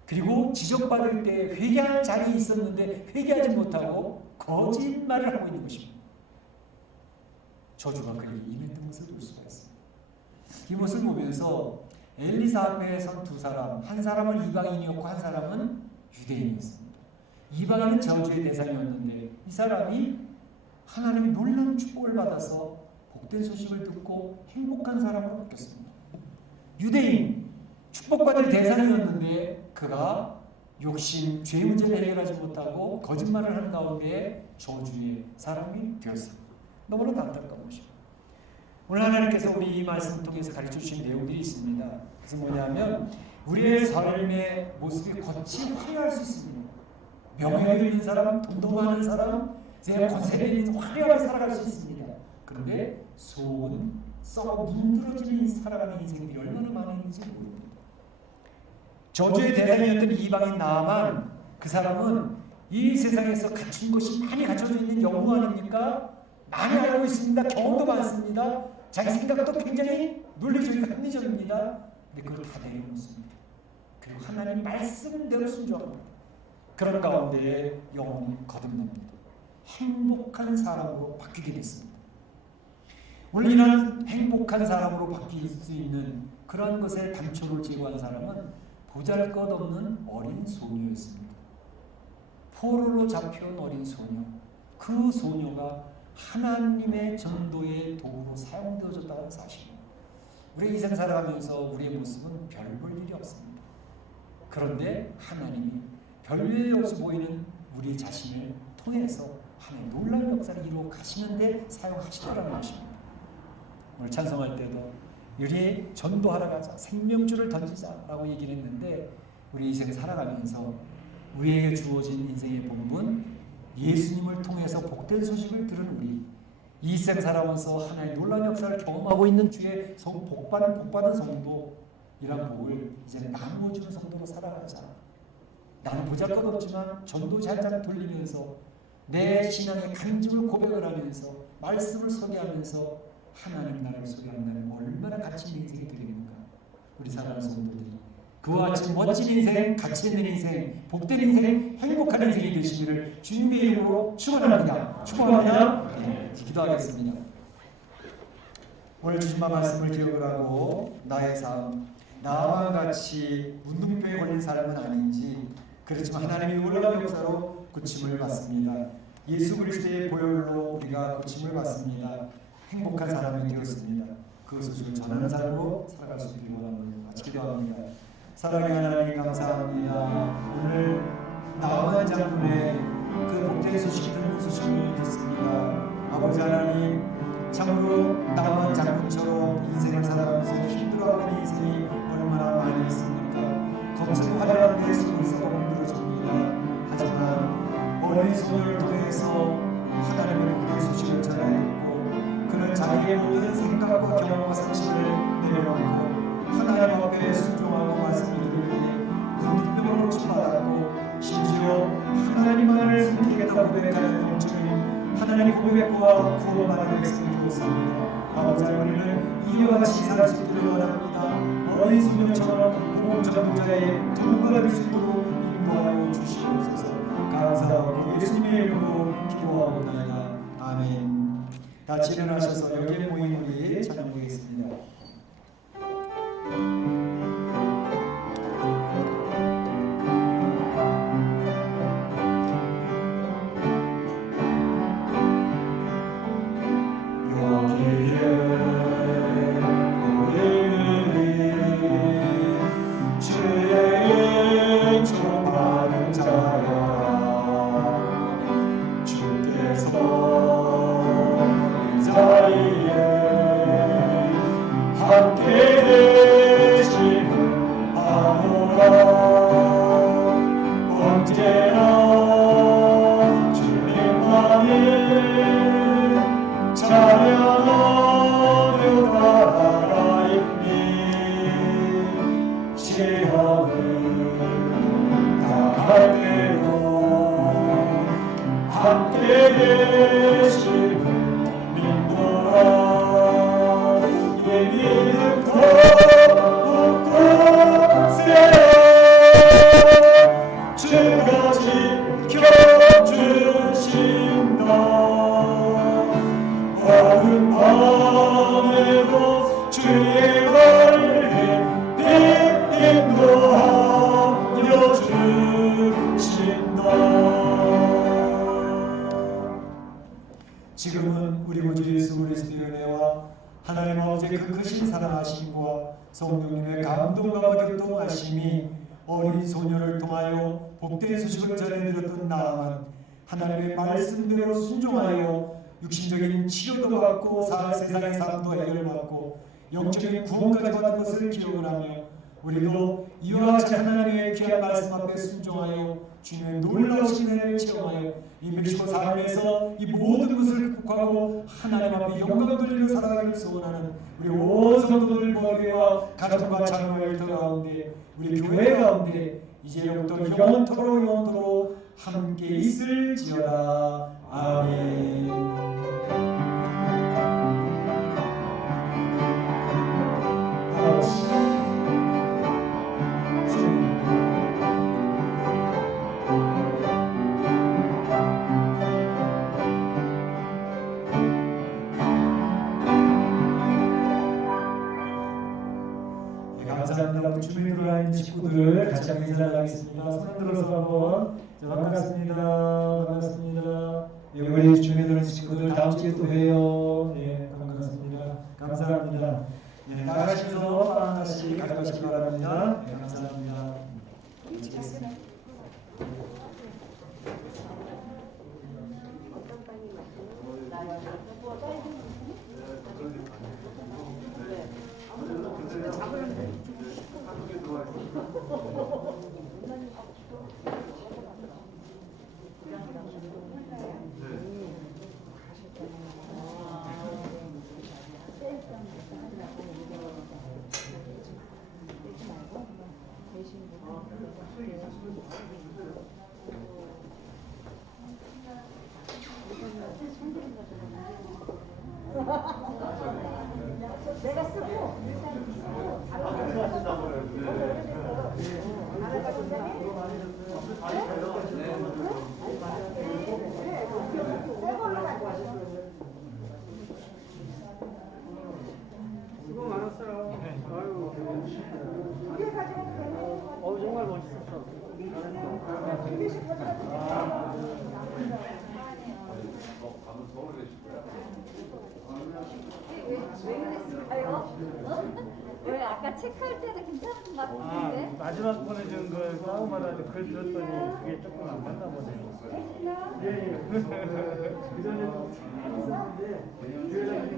그리고 지적받을 때 회개할 자리에 있었는데 회개하지 못하고 거짓말을 하고 있는 것입니다. 저주가 그에게 임했던 것을 볼 수가 있습니다. 이 모습을 보면서 엘리사 앞에 선 두 사람, 한 사람은 이방인이었고 한 사람은 유대인이었습니다. 이방인은 저주의 대상이었는데 이 사람이 하나님의 놀라운 축복을 받아서 복된 소식을 듣고 행복한 사람으로 바뀌었습니다. 유대인, 축복받을 대상이었는데 그가 욕심, 죄 문제를 해결하지 못하고 거짓말을 하는 가운데 저주의 사람이 되었습니다. 너무나 안타까운 것입니다. 오늘 하나님께서 우리 이 말씀을 통해서 가르쳐 주신 내용들이 있습니다. 그래서 뭐냐면 우리의 삶의 모습이 겉이 화려할 수 있습니다. 명예가 있는 사람, 돈도 많은 사람, 권세가 있는 화려하게 살아갈 수 있습니다. 그런데 속은 썩어 문드러지는 살아가는 인생들이 얼마나 많은지 모릅니다. 저주의 대상이었던 이방인 나아만, 그 사람은 이 세상에서 갖춘 것이 많이 갖춰져 있는 영웅 아닙니까? 많이 알고 있습니다. 경험도 많습니다. 자기 생각도 굉장히 논리적이고 합리적입니다. 근데 그걸 다 내려놓습니다. 그리고 하나님 말씀대로 순종합니다. 그런 가운데 영혼이 거듭납니다. 행복한 사람으로 바뀌게 됐습니다. 오늘 이런 행복한 사람으로 바뀔 수 있는 그런 것에 단초를 제거한 사람은 보잘것없는 어린 소녀였습니다. 포로로 잡혀온 어린 소녀. 그 소녀가 하나님의 전도의 도구로 사용되어졌다는 사실입니다. 우리 인생 살아가면서 우리의 모습은 별 볼 일이 없습니다. 그런데 하나님이 별일이 없어 보이는 우리 자신을 통해서 하나님의 놀라운 역사를 이루어 가시는데 사용하시더라는 것입니다. 오늘 찬송할 때도 우리 전도하러 가자, 생명줄을 던지자라고 얘기를 했는데 우리 인생 살아가면서 우리에게 주어진 인생의 본분, 예수님을 통해서 복된 소식을 들은 우리, 이 인생 살아가면서 하나의 놀라운 역사를 경험하고 있는 주의 복받은 성도, 이런 복을 이제 나누어주는 성도로 살아가자. 나는 보잘것없지만 전도지 한 장 돌리면서 내 신앙의 간증을 고백을 하면서 말씀을 소개하면서 하나님 나라를 소개한다면 얼마나 가치 있는 인생이 되겠는가. 우리 사랑하는 성도들이 그와 같이 멋진 인생, 가치 있는 인생, 복된 인생, 행복한 인생이 되시기를 주님의 이름으로 축원합니다. 축원합니다. 네, 기도하겠습니다. 오늘 주님의 말씀을 기억을 하고 나의 삶, 나와 같이 문둥병에 걸린 사람은 아닌지, 그렇지만 하나님의 놀라운 역사로 고침을 받습니다. 예수 그리스도의 보혈로 우리가 고침을 받습니다. 행복한 사람이 되었습니다. 그 소식을 전하는 삶으로 살아갈 수 있기를 원합니다. 같이 기도합니다. 사랑의 하나님 감사합니다. 오늘 나만 장군의 그 복된 소식 듣는 소식을 듣습니다. 아버지 하나님, 참으로 나만 장군처럼 인생을 살아가면서 힘들어하는 인생이 얼마나 많이 있습니까? 겉으로 화려한 내 속에서 힘들어집니다. 하지만 어린 소녀를 통해서 하나님의 복된 소식을 전해듣고 그는 자기의 모든 생각과 경험과 상식을 내려놓고 하나님 앞에 순종하고 말씀을 들을 때 문둥병으로 치받았고 심지어 하나님만을 섬기겠다 고백하는 영적인 하나님의 고백과 구원받는 백성이 되었습니다. 아버지 우리는 이와 같이 살 수 있기를 원합니다. 어린 소녀처럼 복음 전도자의 도구가 될 수 있도록 인도하여 주시옵소서. 감사하고 예수님의 이름으로 기도하옵나이다. 아멘. 같이 일어나셔서 여기에 모인 우리 찬양하겠습니다. 지금은 우리 구주 예수 그리스도의 은혜와 하나님 아버지의 그 크신 사랑하심과 성령님의 감동과 교통하심이 어린 소녀를 통하여 복된 소식을 전해드렸던 나만 하나님의 말씀대로 순종하여 육신적인 치료도 받고 세상의 삶도 해결받고 영적인 구원까지 받은 것을 기억을 하며 우리도 이와 같이 하나님의 귀한 말씀 앞에 순종하여 주님의 놀라우신 은혜를 체험하여 이 멕시코 삶에서 이 모든 것을 극복하고 하나님 앞에 영광 돌리는 살아가기를 소원하는 우리 온 성도들 모두와 가정과 자녀와 일터 가운데 우리 교회 가운데 이제부터 영원토록 함께 있을지어다. 아멘. 감사합니다. 우리 주민으로 있는 식구들 같이 한번 인사를 하겠습니다. 손 들어서 한번 반갑습니다. 반갑습니다. 예, 우리 주민으로 식구들 다음 주에 또 봬요. 네, 반갑습니다. 감사합니다. 예, 나가시면서 빵 하나씩 가져가시기 바랍니다. 네, 감사합니다. 마치겠습니다. 내가 쓰고 수고 많았어요. 아유. 두개 가지고 되는 정말 멋있었어. 두 개씩 가져가. 왜 그랬을까요? 왜 아까 체크할 때는 괜찮은 것 같은데? 마지막 보내준 그 싸움하다 글 들었더니 그게 조금 안 맞나 보네요. 예, 예. 그 전에도 했었는데, 교회장님